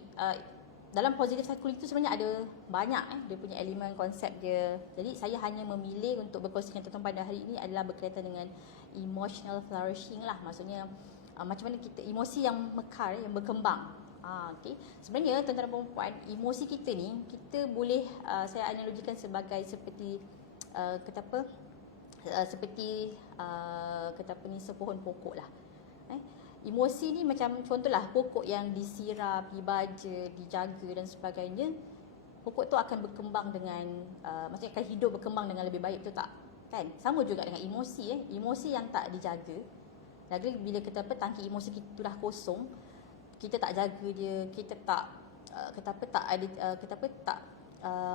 dalam positif psikologi itu sebenarnya ada banyak dia punya elemen, konsep dia. Jadi saya hanya memilih untuk berkongsi dengan tuan-tuan pada hari ini adalah berkaitan dengan emotional flourishing lah. Maksudnya macam mana kita emosi yang mekar, yang berkembang. Okey, sebenarnya tuan-tuan dan perempuan, emosi kita ni kita boleh saya analogikan sebagai seperti seperti sepohon pokok lah. emosi ni macam contohlah pokok yang disirap, dibaja, dijaga dan sebagainya, pokok tu akan berkembang dengan maksudnya akan hidup berkembang dengan lebih baik, betul tak? Kan? Sama juga dengan emosi emosi yang tak dijaga. Lagi bila kita tangki emosi kita tu dah kosong, kita tak jaga dia, kita tak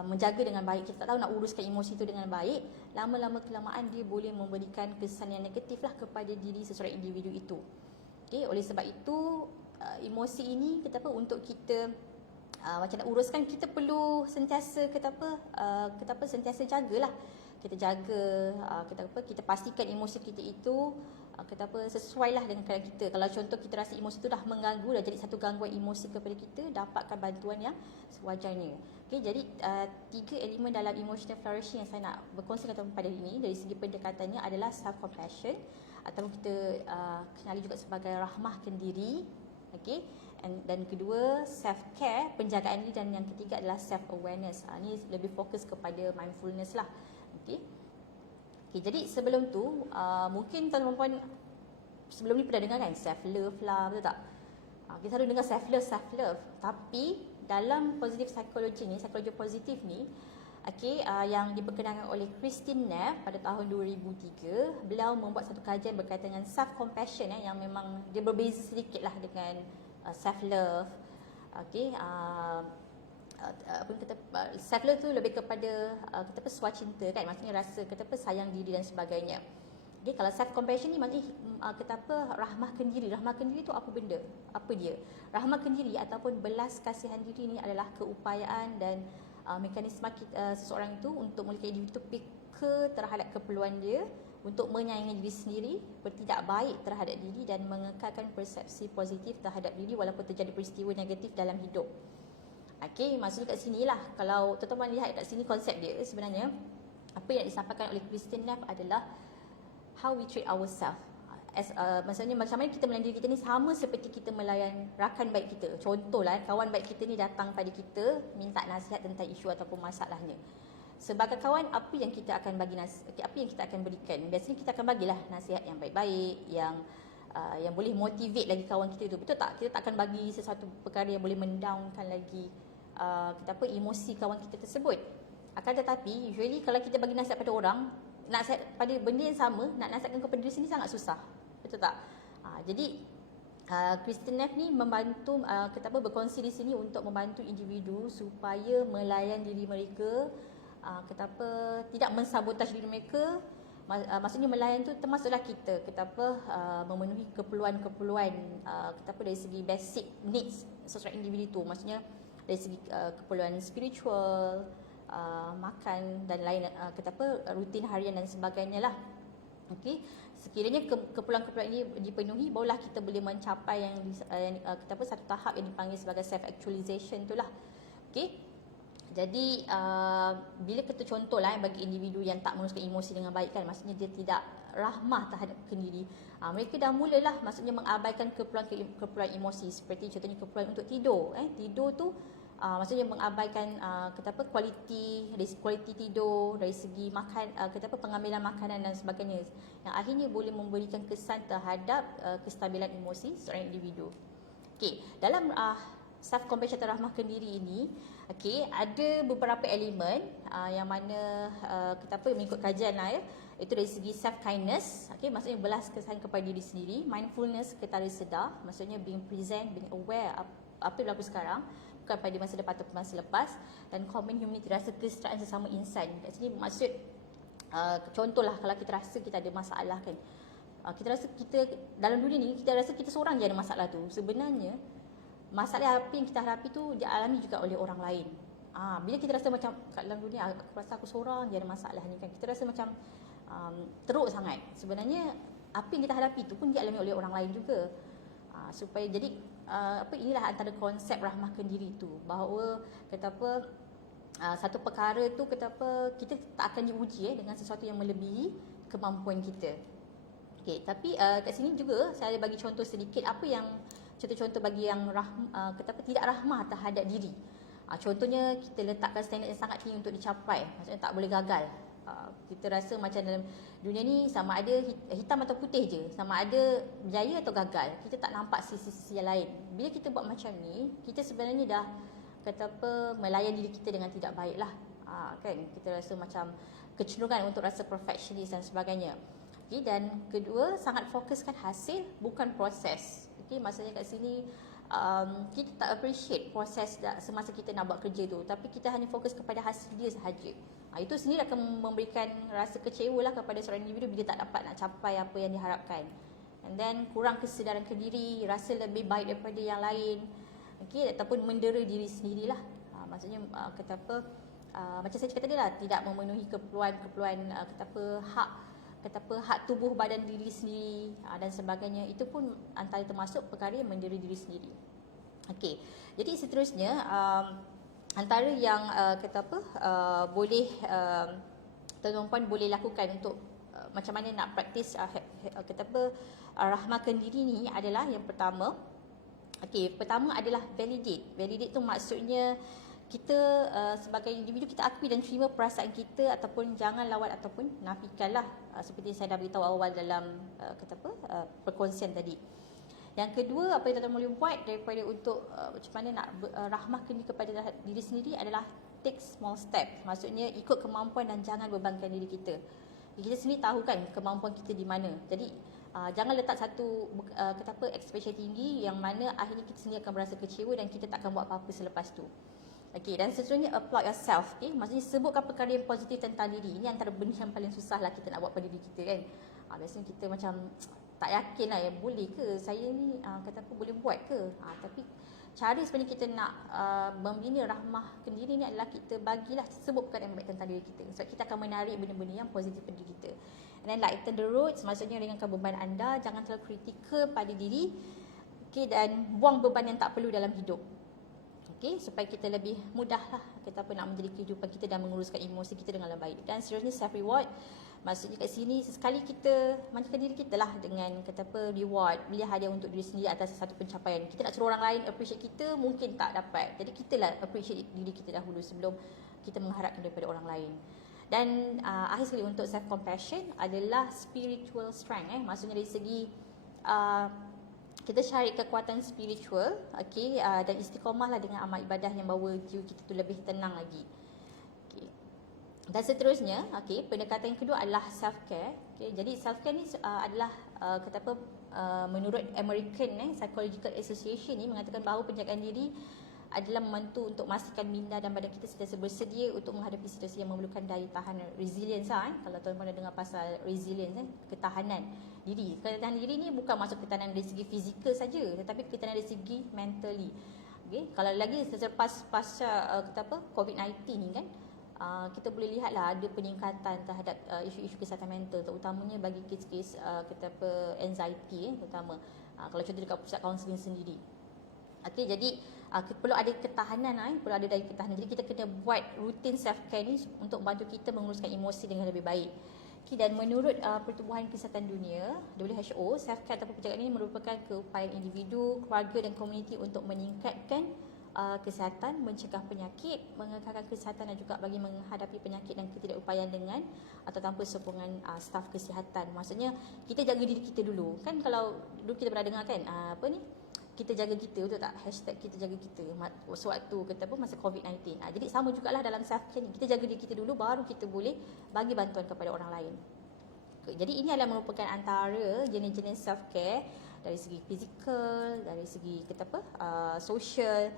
menjaga dengan baik, kita tak tahu nak uruskan emosi tu dengan baik, lama-lama kelamaan dia boleh memberikan kesan yang negatif lah kepada diri seseorang individu itu. Okey, oleh sebab itu emosi ini untuk kita macam nak uruskan, kita perlu sentiasa sentiasa jagalah. Kita jaga kita pastikan emosi kita itu sesuailah dengan keadaan kita. Kalau contoh kita rasa emosi itu dah mengganggu, dah jadi satu gangguan emosi kepada kita, dapatkan bantuan yang sewajarnya. Okey, jadi 3 elemen dalam emotional flourishing yang saya nak berkongsikan pada hari ini dari segi pendekatannya adalah self compassion, atau kita kenali juga sebagai rahmahkan diri. Okey, dan kedua self care, penjagaan diri, dan yang ketiga adalah self awareness. Ini lebih fokus kepada mindfulness lah. Okey, jadi sebelum tu mungkin tuan-tuan puan sebelum ni pernah dengar kan self love lah, betul tak? Kita selalu dengar self love, tapi dalam positive psychology ni, psikologi positif ni, yang diperkenalkan oleh Kristin Neff pada tahun 2003, beliau membuat satu kajian berkaitan dengan self compassion yang memang dia berbeza sedikit lah dengan self love. Self love tu lebih kepada swacinta kan, maksudnya rasa sayang diri dan sebagainya. Okay, kalau self compassion ni maknanya rahmahkan diri. Rahmahkan diri tu apa benda? Apa dia? Rahmahkan diri ataupun belas kasihan diri ni adalah keupayaan dan mekanisme seseorang itu untuk memiliki individu peka terhadap keperluan dia, untuk menyayangi diri sendiri, bertindak baik terhadap diri dan mengekalkan persepsi positif terhadap diri walaupun terjadi peristiwa negatif dalam hidup. Okey, maksudnya kat sini lah, kalau tuan-tuan lihat kat sini konsep dia sebenarnya, apa yang disampaikan oleh Kristin Neff adalah how we treat ourselves. Maksudnya macam mana kita melayan diri kita ni sama seperti kita melayan rakan baik kita. Contohlah, kawan baik kita ni datang pada kita minta nasihat tentang isu ataupun masalahnya. Sebagai kawan, apa yang kita akan berikan? Biasanya kita akan bagilah nasihat yang baik-baik, yang boleh motivate lagi kawan kita tu. Betul tak? Kita tak akan bagi sesuatu perkara yang boleh mendownkan lagi emosi kawan kita tersebut. Akan tetapi usually kalau kita bagi nasihat pada orang, nasihat pada benda yang sama, nak nasihatkan kepada diri sendiri sangat susah. Betul tak? Jadi Kristin Neff ni membantu berkongsi di sini untuk membantu individu supaya melayan diri mereka, tidak mensabotase diri mereka. Maksudnya melayan tu termasuklah kita memenuhi keperluan-keperluan dari segi basic needs seseorang individu tu. Maksudnya dari segi keperluan spiritual, makan dan lain rutin harian dan sebagainya lah. Okey, sekiranya keperluan-keperluan ini dipenuhi, barulah kita boleh mencapai yang satu tahap yang dipanggil sebagai self actualization itulah. Okey, jadi bila kita contohlah bagi individu yang tak menguruskan emosi dengan baik kan, maksudnya dia tidak rahmah terhadap diri, mereka dah mulalah maksudnya mengabaikan keperluan emosi, seperti contohnya keperluan untuk tidur. Tidur tu maksudnya mengabaikan kualiti tidur, dari segi makan, pengambilan makanan dan sebagainya, yang akhirnya boleh memberikan kesan terhadap kestabilan emosi seorang individu. Okey, dalam self compassion atau rahmahkan diri ini, ada beberapa elemen yang mana mengikut kajian lah itu dari segi self kindness, maksudnya belas kasihan kepada diri sendiri, mindfulness, ketara sedar, maksudnya being present, being aware apa yang berlaku sekarang, bukan pada masa depan atau masa lepas, dan common humanity, rasa kesetaraan sesama insan. Kat sini maksud contohlah kalau kita rasa kita ada masalah kan, kita rasa kita dalam dunia ni kita rasa kita seorang je ada masalah tu. Sebenarnya masalah apa yang kita hadapi tu dialami juga oleh orang lain. Bila kita rasa macam kat dalam dunia aku rasa aku seorang je ada masalah ni kan, kita rasa macam teruk sangat. Sebenarnya apa yang kita hadapi tu pun dialami oleh orang lain juga. Supaya jadi inilah antara konsep rahmahkan diri tu, bahawa satu perkara tu kita tak akan diuji dengan sesuatu yang melebihi kemampuan kita. Okey, tapi kat sini juga saya bagi contoh sedikit apa yang contoh-contoh bagi yang tidak rahmah terhadap diri. Contohnya kita letakkan standard yang sangat tinggi untuk dicapai, maksudnya tak boleh gagal. Kita rasa macam dalam dunia ni sama ada hitam atau putih je, sama ada berjaya atau gagal. Kita tak nampak sisi-sisi yang lain. Bila kita buat macam ni, kita sebenarnya dah melayan diri kita dengan tidak baik lah. Kan, kita rasa macam kecenderungan untuk rasa perfectionist dan sebagainya. Dan kedua, sangat fokuskan hasil bukan proses. Maksudnya kat sini kita tak appreciate proses semasa kita nak buat kerja tu, tapi kita hanya fokus kepada hasil dia sahaja. Itu sendiri akan memberikan rasa kecewa lah kepada seorang individu bila tak dapat nak capai apa yang diharapkan. And then kurang kesedaran ke diri, rasa lebih baik daripada yang lain, ataupun mendera diri sendirilah. Maksudnya macam saya cakap tadi lah, tidak memenuhi keperluan hak tubuh badan diri sendiri dan sebagainya. Itu pun antara termasuk perkara yang mendera diri sendiri. Jadi seterusnya antara yang boleh tuan-tuan boleh lakukan untuk macam mana nak praktis rahmakan diri ni adalah yang pertama. Pertama adalah validate. Validate tu maksudnya kita sebagai individu kita akui dan terima perasaan kita, ataupun jangan lawan ataupun nafikanlah, seperti saya dah beritahu awal dalam perkongsian tadi. Yang kedua, apa yang tuan-tuan boleh buat daripada untuk macam mana nak rahmahkan diri kepada diri sendiri adalah take small step. Maksudnya ikut kemampuan dan jangan bebankan diri kita. Kita sendiri tahu kan kemampuan kita di mana. Jadi jangan letak satu expectation tinggi yang mana akhirnya kita sendiri akan berasa kecewa dan kita tak akan buat apa-apa selepas tu. Dan seterusnya apply yourself. Maksudnya sebutkan perkara yang positif tentang diri. Ini antara benda yang paling susah lah kita nak buat pada diri kita kan. Biasanya kita macam tak yakin lah, boleh ke saya ni boleh buat ke. Tapi cara sebenarnya kita nak membina rahmah diri ni adalah kita bagilah sebut perkara yang baik tentang diri kita. Sebab kita akan menarik benda-benda yang positif pada diri kita. And then lighten the roads, maksudnya ringankan beban anda, jangan terlalu kritikal pada diri. Dan buang beban yang tak perlu dalam hidup. Supaya kita lebih mudah lah nak menjadi kehidupan kita dan menguruskan emosi kita dengan lebih baik. Dan seterusnya self reward, maksudnya kat sini sesekali kita manjakan diri kita lah dengan reward, beli hadiah untuk diri sendiri atas satu pencapaian. Kita nak suruh orang lain appreciate kita, mungkin tak dapat. Jadi kita lah appreciate diri kita dahulu sebelum kita mengharapkan daripada orang lain. Dan akhir sekali untuk self compassion adalah spiritual strength. Maksudnya dari segi kita cari kekuatan spiritual, dan istiqamah lah dengan amal ibadah yang bawa jiwa kita tu lebih tenang lagi. Dan seterusnya, pendekatan yang kedua adalah self care. Jadi self care ni adalah menurut American Psychological Association ni mengatakan bahawa penjagaan diri adalah membantu untuk memastikan minda dan badan kita sentiasa bersedia untuk menghadapi situasi yang memerlukan daya tahan, resilience Kalau tuan-tuan dah dengar pasal resilience, ketahanan diri. Ketahanan diri ni bukan maksud ketahanan dari segi fizikal saja, tetapi ketahanan dari segi mentally. Kalau lagi selepas pasca COVID-19 ni kan, kita boleh lihatlah ada peningkatan terhadap isu-isu kesihatan mental, terutamanya bagi kes-kes anxiety terutama. Kalau contoh dekat pusat kaunseling sendiri. Jadi perlu ada ketahanan, perlu ada daya ketahanan. Jadi kita kena buat rutin self care ni untuk membantu kita menguruskan emosi dengan lebih baik. Dan menurut Pertubuhan Kesihatan Dunia WHO, self care ataupun penjagaan ini merupakan keupayaan individu, keluarga dan komuniti untuk meningkatkan kesihatan, mencegah penyakit, mengekalkan kesihatan dan juga bagi menghadapi penyakit dan ketidakupayaan dengan atau tanpa sokongan staf kesihatan. Maksudnya kita jaga diri kita dulu. Kan kalau dulu kita pernah dengar kan kita jaga kita, betul tak? Hashtag kita jaga kita sewaktu masa COVID-19. Jadi sama jugalah dalam self care ni. Kita jaga diri kita dulu, baru kita boleh bagi bantuan kepada orang lain. Jadi ini adalah merupakan antara jenis-jenis self care dari segi fizikal, dari segi social,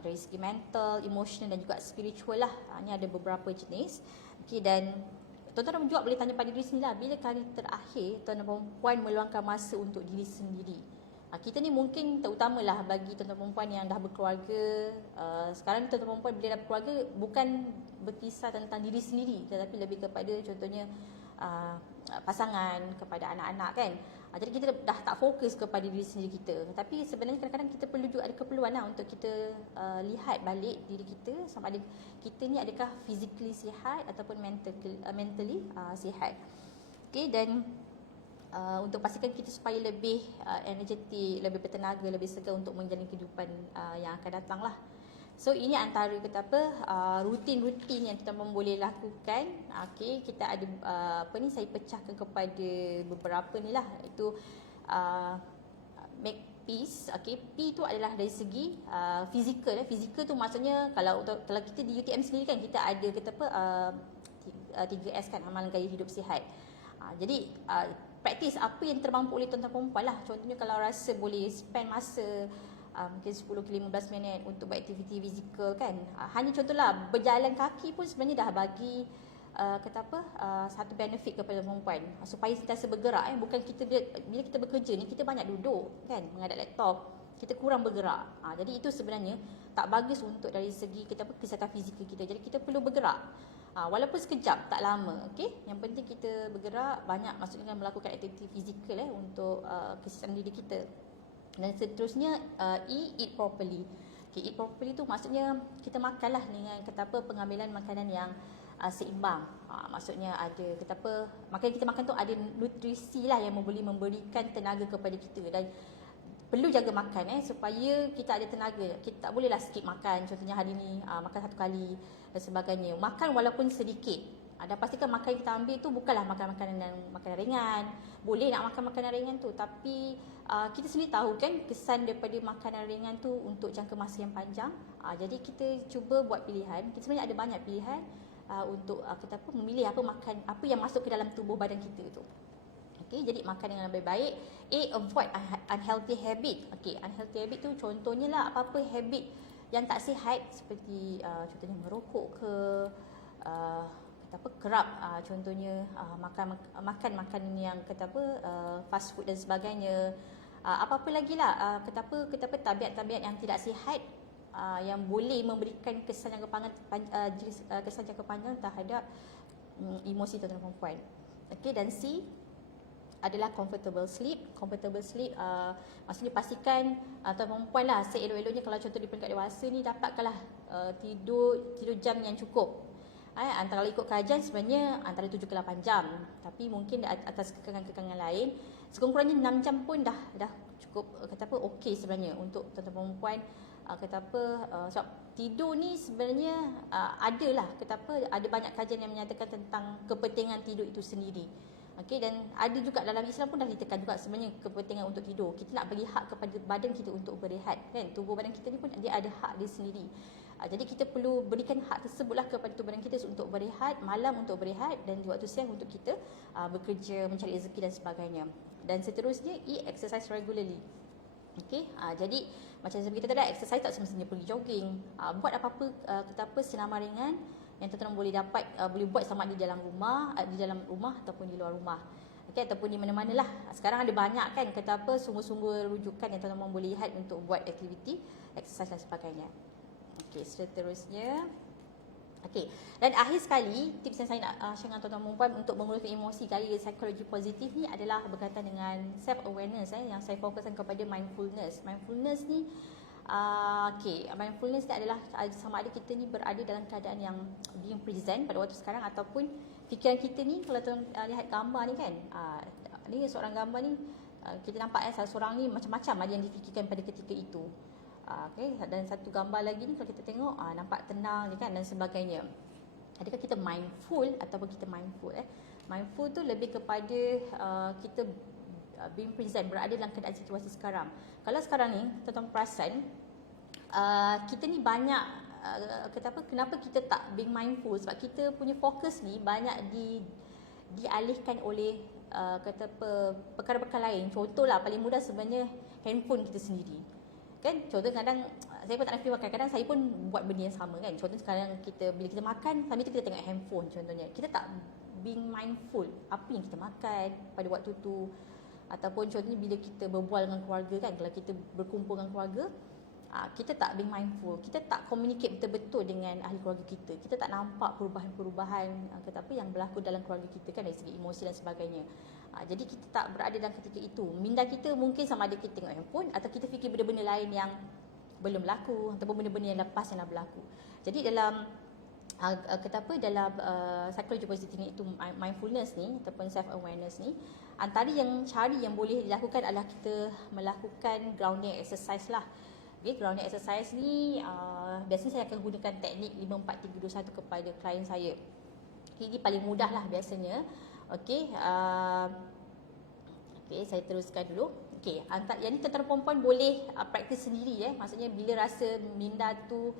dari segi mental, emotional dan juga spiritual lah. Ini ada beberapa jenis. Dan tuan-tuan juga boleh tanya pada diri sendiri lah, bila kali terakhir tuan-tuan perempuan meluangkan masa untuk diri sendiri? Kita ni mungkin terutamalah bagi tuan-tuan perempuan yang dah berkeluarga. Sekarang tuan-tuan perempuan bila dah berkeluarga bukan berkisah tentang diri sendiri, tetapi lebih kepada contohnya pasangan, kepada anak-anak kan. Jadi kita dah tak fokus kepada diri sendiri kita. Tapi sebenarnya kadang-kadang kita perlu juga ada keperluan lah untuk kita lihat balik diri kita sama ada kita ni adakah physically sihat ataupun mentally sihat. Dan untuk pastikan kita supaya lebih energetik, lebih bertenaga, lebih segar untuk menjalani kehidupan yang akan datang lah. So ini antara kata apa rutin-rutin yang kita boleh lakukan. Okey, kita ada saya pecahkan kepada beberapa ni lah. Itu make peace. Okey, P tu adalah dari segi fizikal. Fizikal tu maksudnya kalau kita di UTM sendiri kan kita ada kata apa 3S kan, amalan gaya hidup sihat. Jadi praktis apa yang termampu oleh tuan-tuan perempuan lah. Contohnya kalau rasa boleh spend masa mungkin 10 ke 15 minit untuk buat aktiviti fizikal kan. Hanya contohlah berjalan kaki pun sebenarnya dah bagi satu benefit kepada perempuan supaya sentiasa bergerak. Bukan kita bila kita bekerja ni kita banyak duduk kan menghadap laptop, kita kurang bergerak. Jadi itu sebenarnya tak bagus untuk dari segi kesihatan fizikal kita. Jadi kita perlu bergerak. Walaupun sekejap, tak lama, okey. Yang penting kita bergerak banyak, maksudnya melakukan aktiviti fizikal untuk kesihatan diri kita. Dan seterusnya eat properly. Okay, eat properly tu maksudnya kita makanlah dengan pengambilan makanan yang seimbang. Maksudnya ada makanan kita makan tu ada nutrisi lah yang boleh memberikan tenaga kepada kita, dan perlu jaga makan supaya kita ada tenaga. Kita tak bolehlah skip makan. Contohnya hari ni makan satu kali dan sebagainya. Makan walaupun sedikit. Dan pastikan makan yang kita ambil tu bukanlah makanan ringan. Boleh nak makan makanan ringan tu, tapi kita sendiri tahu kan kesan daripada makanan ringan tu untuk jangka masa yang panjang. Jadi kita cuba buat pilihan. Kita sebenarnya ada banyak pilihan untuk memilih apa yang masuk ke dalam tubuh badan kita tu. Okay, jadi makan dengan lebih baik. Avoid unhealthy habit. Okay, unhealthy habit tu contohnya lah apa-apa habit yang tak sihat, seperti contohnya merokok ke kerap, contohnya makan makanan yang fast food dan sebagainya. Apa-apa lagi lah tabiat-tabiat yang tidak sihat yang boleh memberikan kesan jangka panjang terhadap emosi tuan-tuan perempuan. Okey, dan C adalah comfortable sleep. Comfortable sleep maksudnya pastikan tuan perempuan lah seelok-eloknya kalau contoh di peringkat dewasa ni dapatkanlah tidur jam yang cukup. Antara ikut kajian sebenarnya antara 7 ke 8 jam, tapi mungkin atas kekangan-kekangan lain sekurang-kurangnya 6 jam pun dah cukup okey sebenarnya untuk tuan-tuan perempuan. Sebab tidur ni sebenarnya ada banyak kajian yang menyatakan tentang kepentingan tidur itu sendiri. Okey, dan ada juga dalam Islam pun dah ditekan juga sebenarnya kepentingan untuk tidur. Kita nak bagi hak kepada badan kita untuk berehat kan. Tubuh badan kita ni pun dia ada hak dia sendiri. Jadi kita perlu berikan hak tersebutlah kepada tubuh badan kita untuk berehat, malam untuk berehat, dan di waktu siang untuk kita bekerja, mencari rezeki dan sebagainya. Dan seterusnya exercise regularly. Okey, jadi macam kita tadi, exercise tak semestinya pergi jogging. Buat apa-apa senaman ringan yang tuan-tuan boleh dapat, boleh buat sama di dalam rumah ataupun di luar rumah. Okey, ataupun di mana-mana lah. Sekarang ada banyak kan sumber-sumber rujukan yang tuan-tuan boleh lihat untuk buat aktiviti exercise dan sebagainya. Okey, seterusnya. Okey, dan akhir sekali tips yang saya nak share dengan tuan-tuan perempuan untuk menguruskan emosi gaya psikologi positif ni adalah berkaitan dengan self awareness yang saya fokuskan kepada mindfulness. Mindfulness ni mindfulness ni adalah sama ada kita ni berada dalam keadaan yang being present pada waktu sekarang, ataupun fikiran kita ni, kalau tuan lihat gambar ni kan, ni seorang gambar ni kita nampak seorang ni macam-macam ada yang difikirkan pada ketika itu. Okay, dan satu gambar lagi ni kalau kita tengok nampak tenang ni kan dan sebagainya. Adakah kita mindful ataupun kita mindful? Mindful tu lebih kepada kita being present, berada dalam keadaan situasi sekarang. Kalau sekarang ni tuan-tuan perasan kita ni banyak kenapa kita tak being mindful? Sebab kita punya fokus ni banyak dialihkan oleh perkara-perkara lain. Contohlah paling mudah sebenarnya handphone kita sendiri. Kan, contoh kadang saya pun tak nak fikir, kadang-kadang saya pun buat benda yang sama kan. Contoh sekarang bila kita makan, sambil tu kita tengok handphone contohnya. Kita tak being mindful apa yang kita makan pada waktu tu. Ataupun contohnya bila kita berbual dengan keluarga kan, kalau kita berkumpul dengan keluarga, kita tak being mindful. Kita tak communicate betul-betul dengan ahli keluarga kita. Kita tak nampak perubahan-perubahan yang berlaku dalam keluarga kita kan, dari segi emosi dan sebagainya. Jadi kita tak berada dalam ketika itu. Minda kita mungkin sama ada kita tengok handphone atau kita fikir benda-benda lain yang belum berlaku ataupun benda-benda yang lepas yang dah berlaku. Jadi dalam dalam psikologi positif ni, itu mindfulness ni ataupun self awareness ni, antara cara yang boleh dilakukan adalah kita melakukan grounding exercise lah. Okay, grounding exercise ni biasanya saya akan gunakan teknik 5-4-3-2-1 kepada klien saya. Okay, ini paling mudah lah biasanya. Okay, saya teruskan dulu. Okay, yang ni tuan-tuan perempuan boleh praktis sendiri maksudnya bila rasa minda tu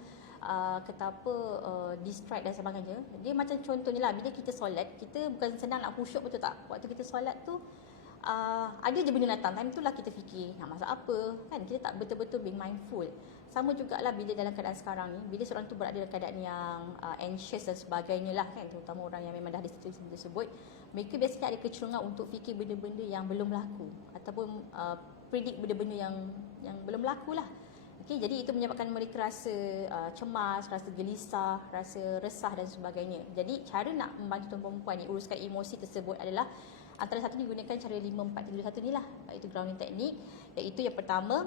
distract dan sebagainya. Dia macam contohnya lah, bila kita solat, kita bukan senang nak khusyuk, betul tak? Waktu kita solat tu ada je benda datang, time tu lah kita fikir nak masak apa, kan? Kita tak betul-betul being mindful. Sama jugalah bila dalam keadaan sekarang ni, bila seorang tu berada dalam keadaan yang anxious dan sebagainya lah, kan? Terutama orang yang memang dah ada situasi tersebut, mereka biasanya ada kecenderungan untuk fikir benda-benda yang belum berlaku ataupun predict benda-benda yang belum berlaku lah. Okay, jadi itu menyebabkan mereka rasa cemas, rasa gelisah, rasa resah dan sebagainya. Jadi cara nak membantu tuan perempuan ni uruskan emosi tersebut adalah antara satu ni gunakan cara 5-4-3-2-1 ni lah, iaitu grounding teknik. Iaitu yang pertama,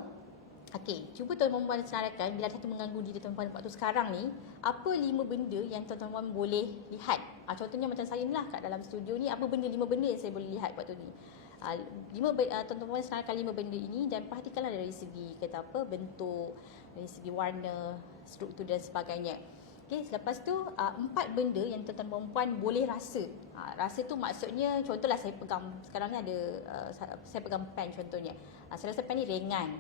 cuba tuan perempuan senaraikan bila ada satu mengganggu diri tuan perempuan waktu sekarang ni, apa 5 benda yang tuan perempuan boleh lihat. Contohnya macam saya ni lah kat dalam studio ni, apa 5 benda yang saya boleh lihat waktu ni. Tuan perempuan senaraikan 5 benda ini dan perhatikanlah dari segi bentuk, dari segi warna, struktur dan sebagainya. Okay, selepas tu 4 benda yang tuan perempuan boleh rasa. Rasa tu maksudnya, contohlah saya pegang sekarang ni ada saya pegang pen contohnya. Saya rasa pen ni ringan,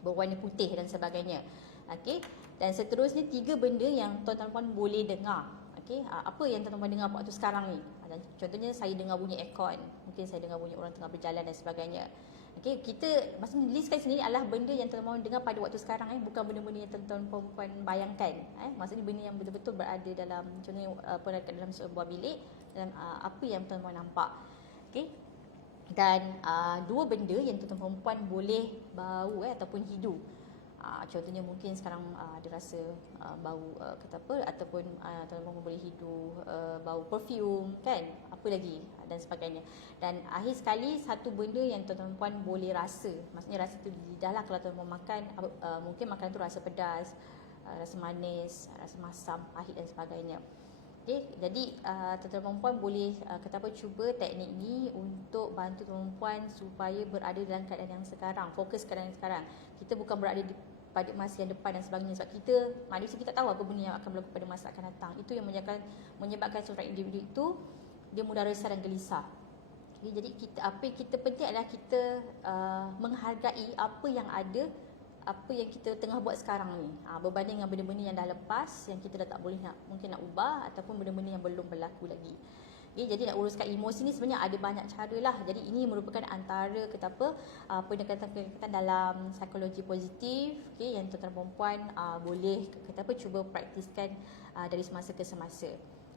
berwarna putih dan sebagainya. Okay, dan seterusnya 3 benda yang tuan perempuan boleh dengar. Okay, apa yang tuan perempuan dengar waktu sekarang ni? Contohnya saya dengar bunyi aircon, mungkin saya dengar bunyi orang tengah berjalan dan sebagainya. Okay, kita maksudnya listkan sendiri adalah benda yang tuan-tuan dengar pada waktu sekarang, bukan benda-benda yang tuan-tuan perempuan bayangkan. Maksudnya benda yang betul-betul berada dalam, contohnya dalam sebuah bilik, dalam apa yang tuan-tuan nampak. Okay, dan 2 benda yang tuan-tuan perempuan boleh bau ataupun hidu. Contohnya mungkin sekarang ada rasa bau ataupun tuan-tuan boleh hidu bau perfume, kan, apa lagi dan sebagainya. Dan akhir sekali, satu benda yang tuan-tuan perempuan boleh rasa, maksudnya rasa tu di lidah lah. Kalau tuan-tuan makan, mungkin makanan tu rasa pedas, rasa manis, rasa masam, pahit dan sebagainya. Okay, jadi tuan-tuan perempuan boleh cuba teknik ni untuk bantu tuan perempuan supaya berada dalam keadaan yang sekarang, fokus keadaan yang sekarang. Kita bukan berada pada masa yang depan dan sebagainya, sebab kita manusia, kita tahu apa benda yang akan berlaku pada masa akan datang. Itu yang menyebabkan seorang individu itu dia mudah resah dan gelisah. Okay, jadi apa yang kita penting adalah kita menghargai apa yang ada, apa yang kita tengah buat sekarang ni, berbanding dengan benda-benda yang dah lepas, yang kita dah tak boleh mungkin nak ubah, ataupun benda-benda yang belum berlaku lagi. Okay, jadi nak uruskan emosi ni sebenarnya ada banyak cara lah. Jadi ini merupakan antara pendekatan dalam psikologi positif, yang tuan-tuan perempuan boleh cuba praktiskan dari semasa ke semasa.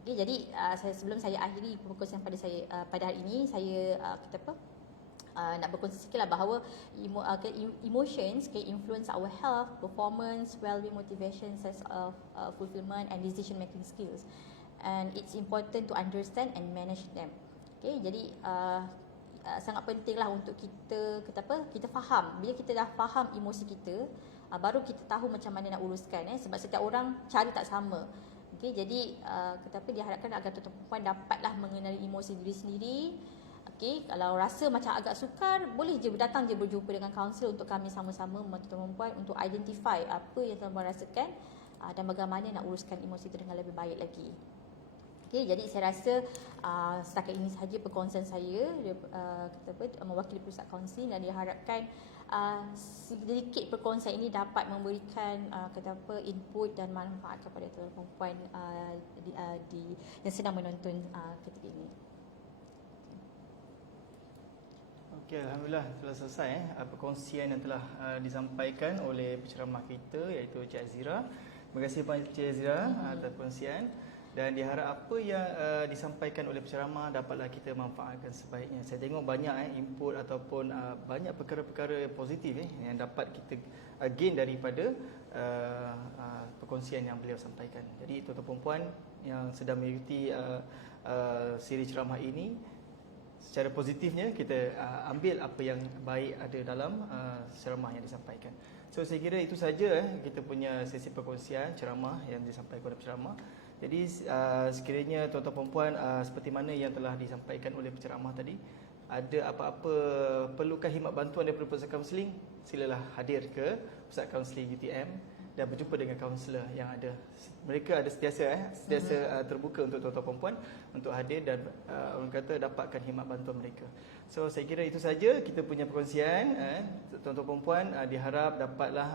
Okay, jadi sebelum saya akhiri perkongsian pada hari ini, saya nak berkongsi sikit lah bahawa emotions can influence our health, performance, well-being, motivation, sense of fulfillment and decision making skills, and it's important to understand and manage them. Okay, jadi sangat pentinglah untuk kita faham. Bila kita dah faham emosi kita, baru kita tahu macam mana nak uruskan, sebab setiap orang cara tak sama. Okay, jadi diharapkan agar tuan-tuan perempuan dapatlah mengenali emosi diri sendiri. Okay, kalau rasa macam agak sukar, boleh je datang je berjumpa dengan kaunselor untuk kami sama-sama membantu tuan perempuan untuk identify apa yang tuan perempuan rasakan dan bagaimana nak uruskan emosi itu dengan lebih baik lagi. Okay, jadi saya rasa setakat ini sahaja perkongsian saya mewakili pusat kaunseling, dan diharapkan sedikit perkongsian ini dapat memberikan input dan manfaat kepada tuan perempuan yang sedang menonton ketika ini. Okey, alhamdulillah telah selesai perkongsian yang telah disampaikan oleh penceramah kita, iaitu Cik Azira. Terima kasih banyak Cik Azira atas perkongsian, dan diharap apa yang disampaikan oleh penceramah dapatlah kita manfaatkan sebaiknya. Saya tengok banyak input ataupun banyak perkara-perkara positif yang dapat kita gain daripada perkongsian yang beliau sampaikan. Jadi tuan-tuan perempuan yang sedang mengikuti siri ceramah ini, secara positifnya kita ambil apa yang baik ada dalam ceramah yang disampaikan. So saya kira itu saja kita punya sesi perkongsian ceramah yang disampaikan oleh penceramah. Jadi sekiranya tuan-tuan perempuan seperti mana yang telah disampaikan oleh penceramah tadi, ada apa-apa perlukan khidmat bantuan daripada pusat kaunseling, silalah hadir ke pusat kaunseling UTM dan berjumpa dengan kaunselor yang ada. Mereka ada sentiasa terbuka untuk tuan-tuan perempuan untuk hadir dan orang kata dapatkan khidmat bantuan mereka. So saya kira itu saja kita punya perkongsian. Tuan-tuan perempuan diharap dapatlah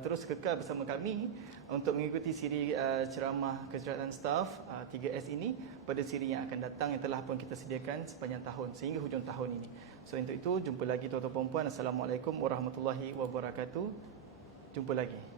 terus kekal bersama kami untuk mengikuti siri ceramah kecerdasan staf 3S ini pada siri yang akan datang yang telah pun kita sediakan sepanjang tahun sehingga hujung tahun ini. So untuk itu jumpa lagi tuan-tuan perempuan. Assalamualaikum warahmatullahi wabarakatuh. Jumpa lagi.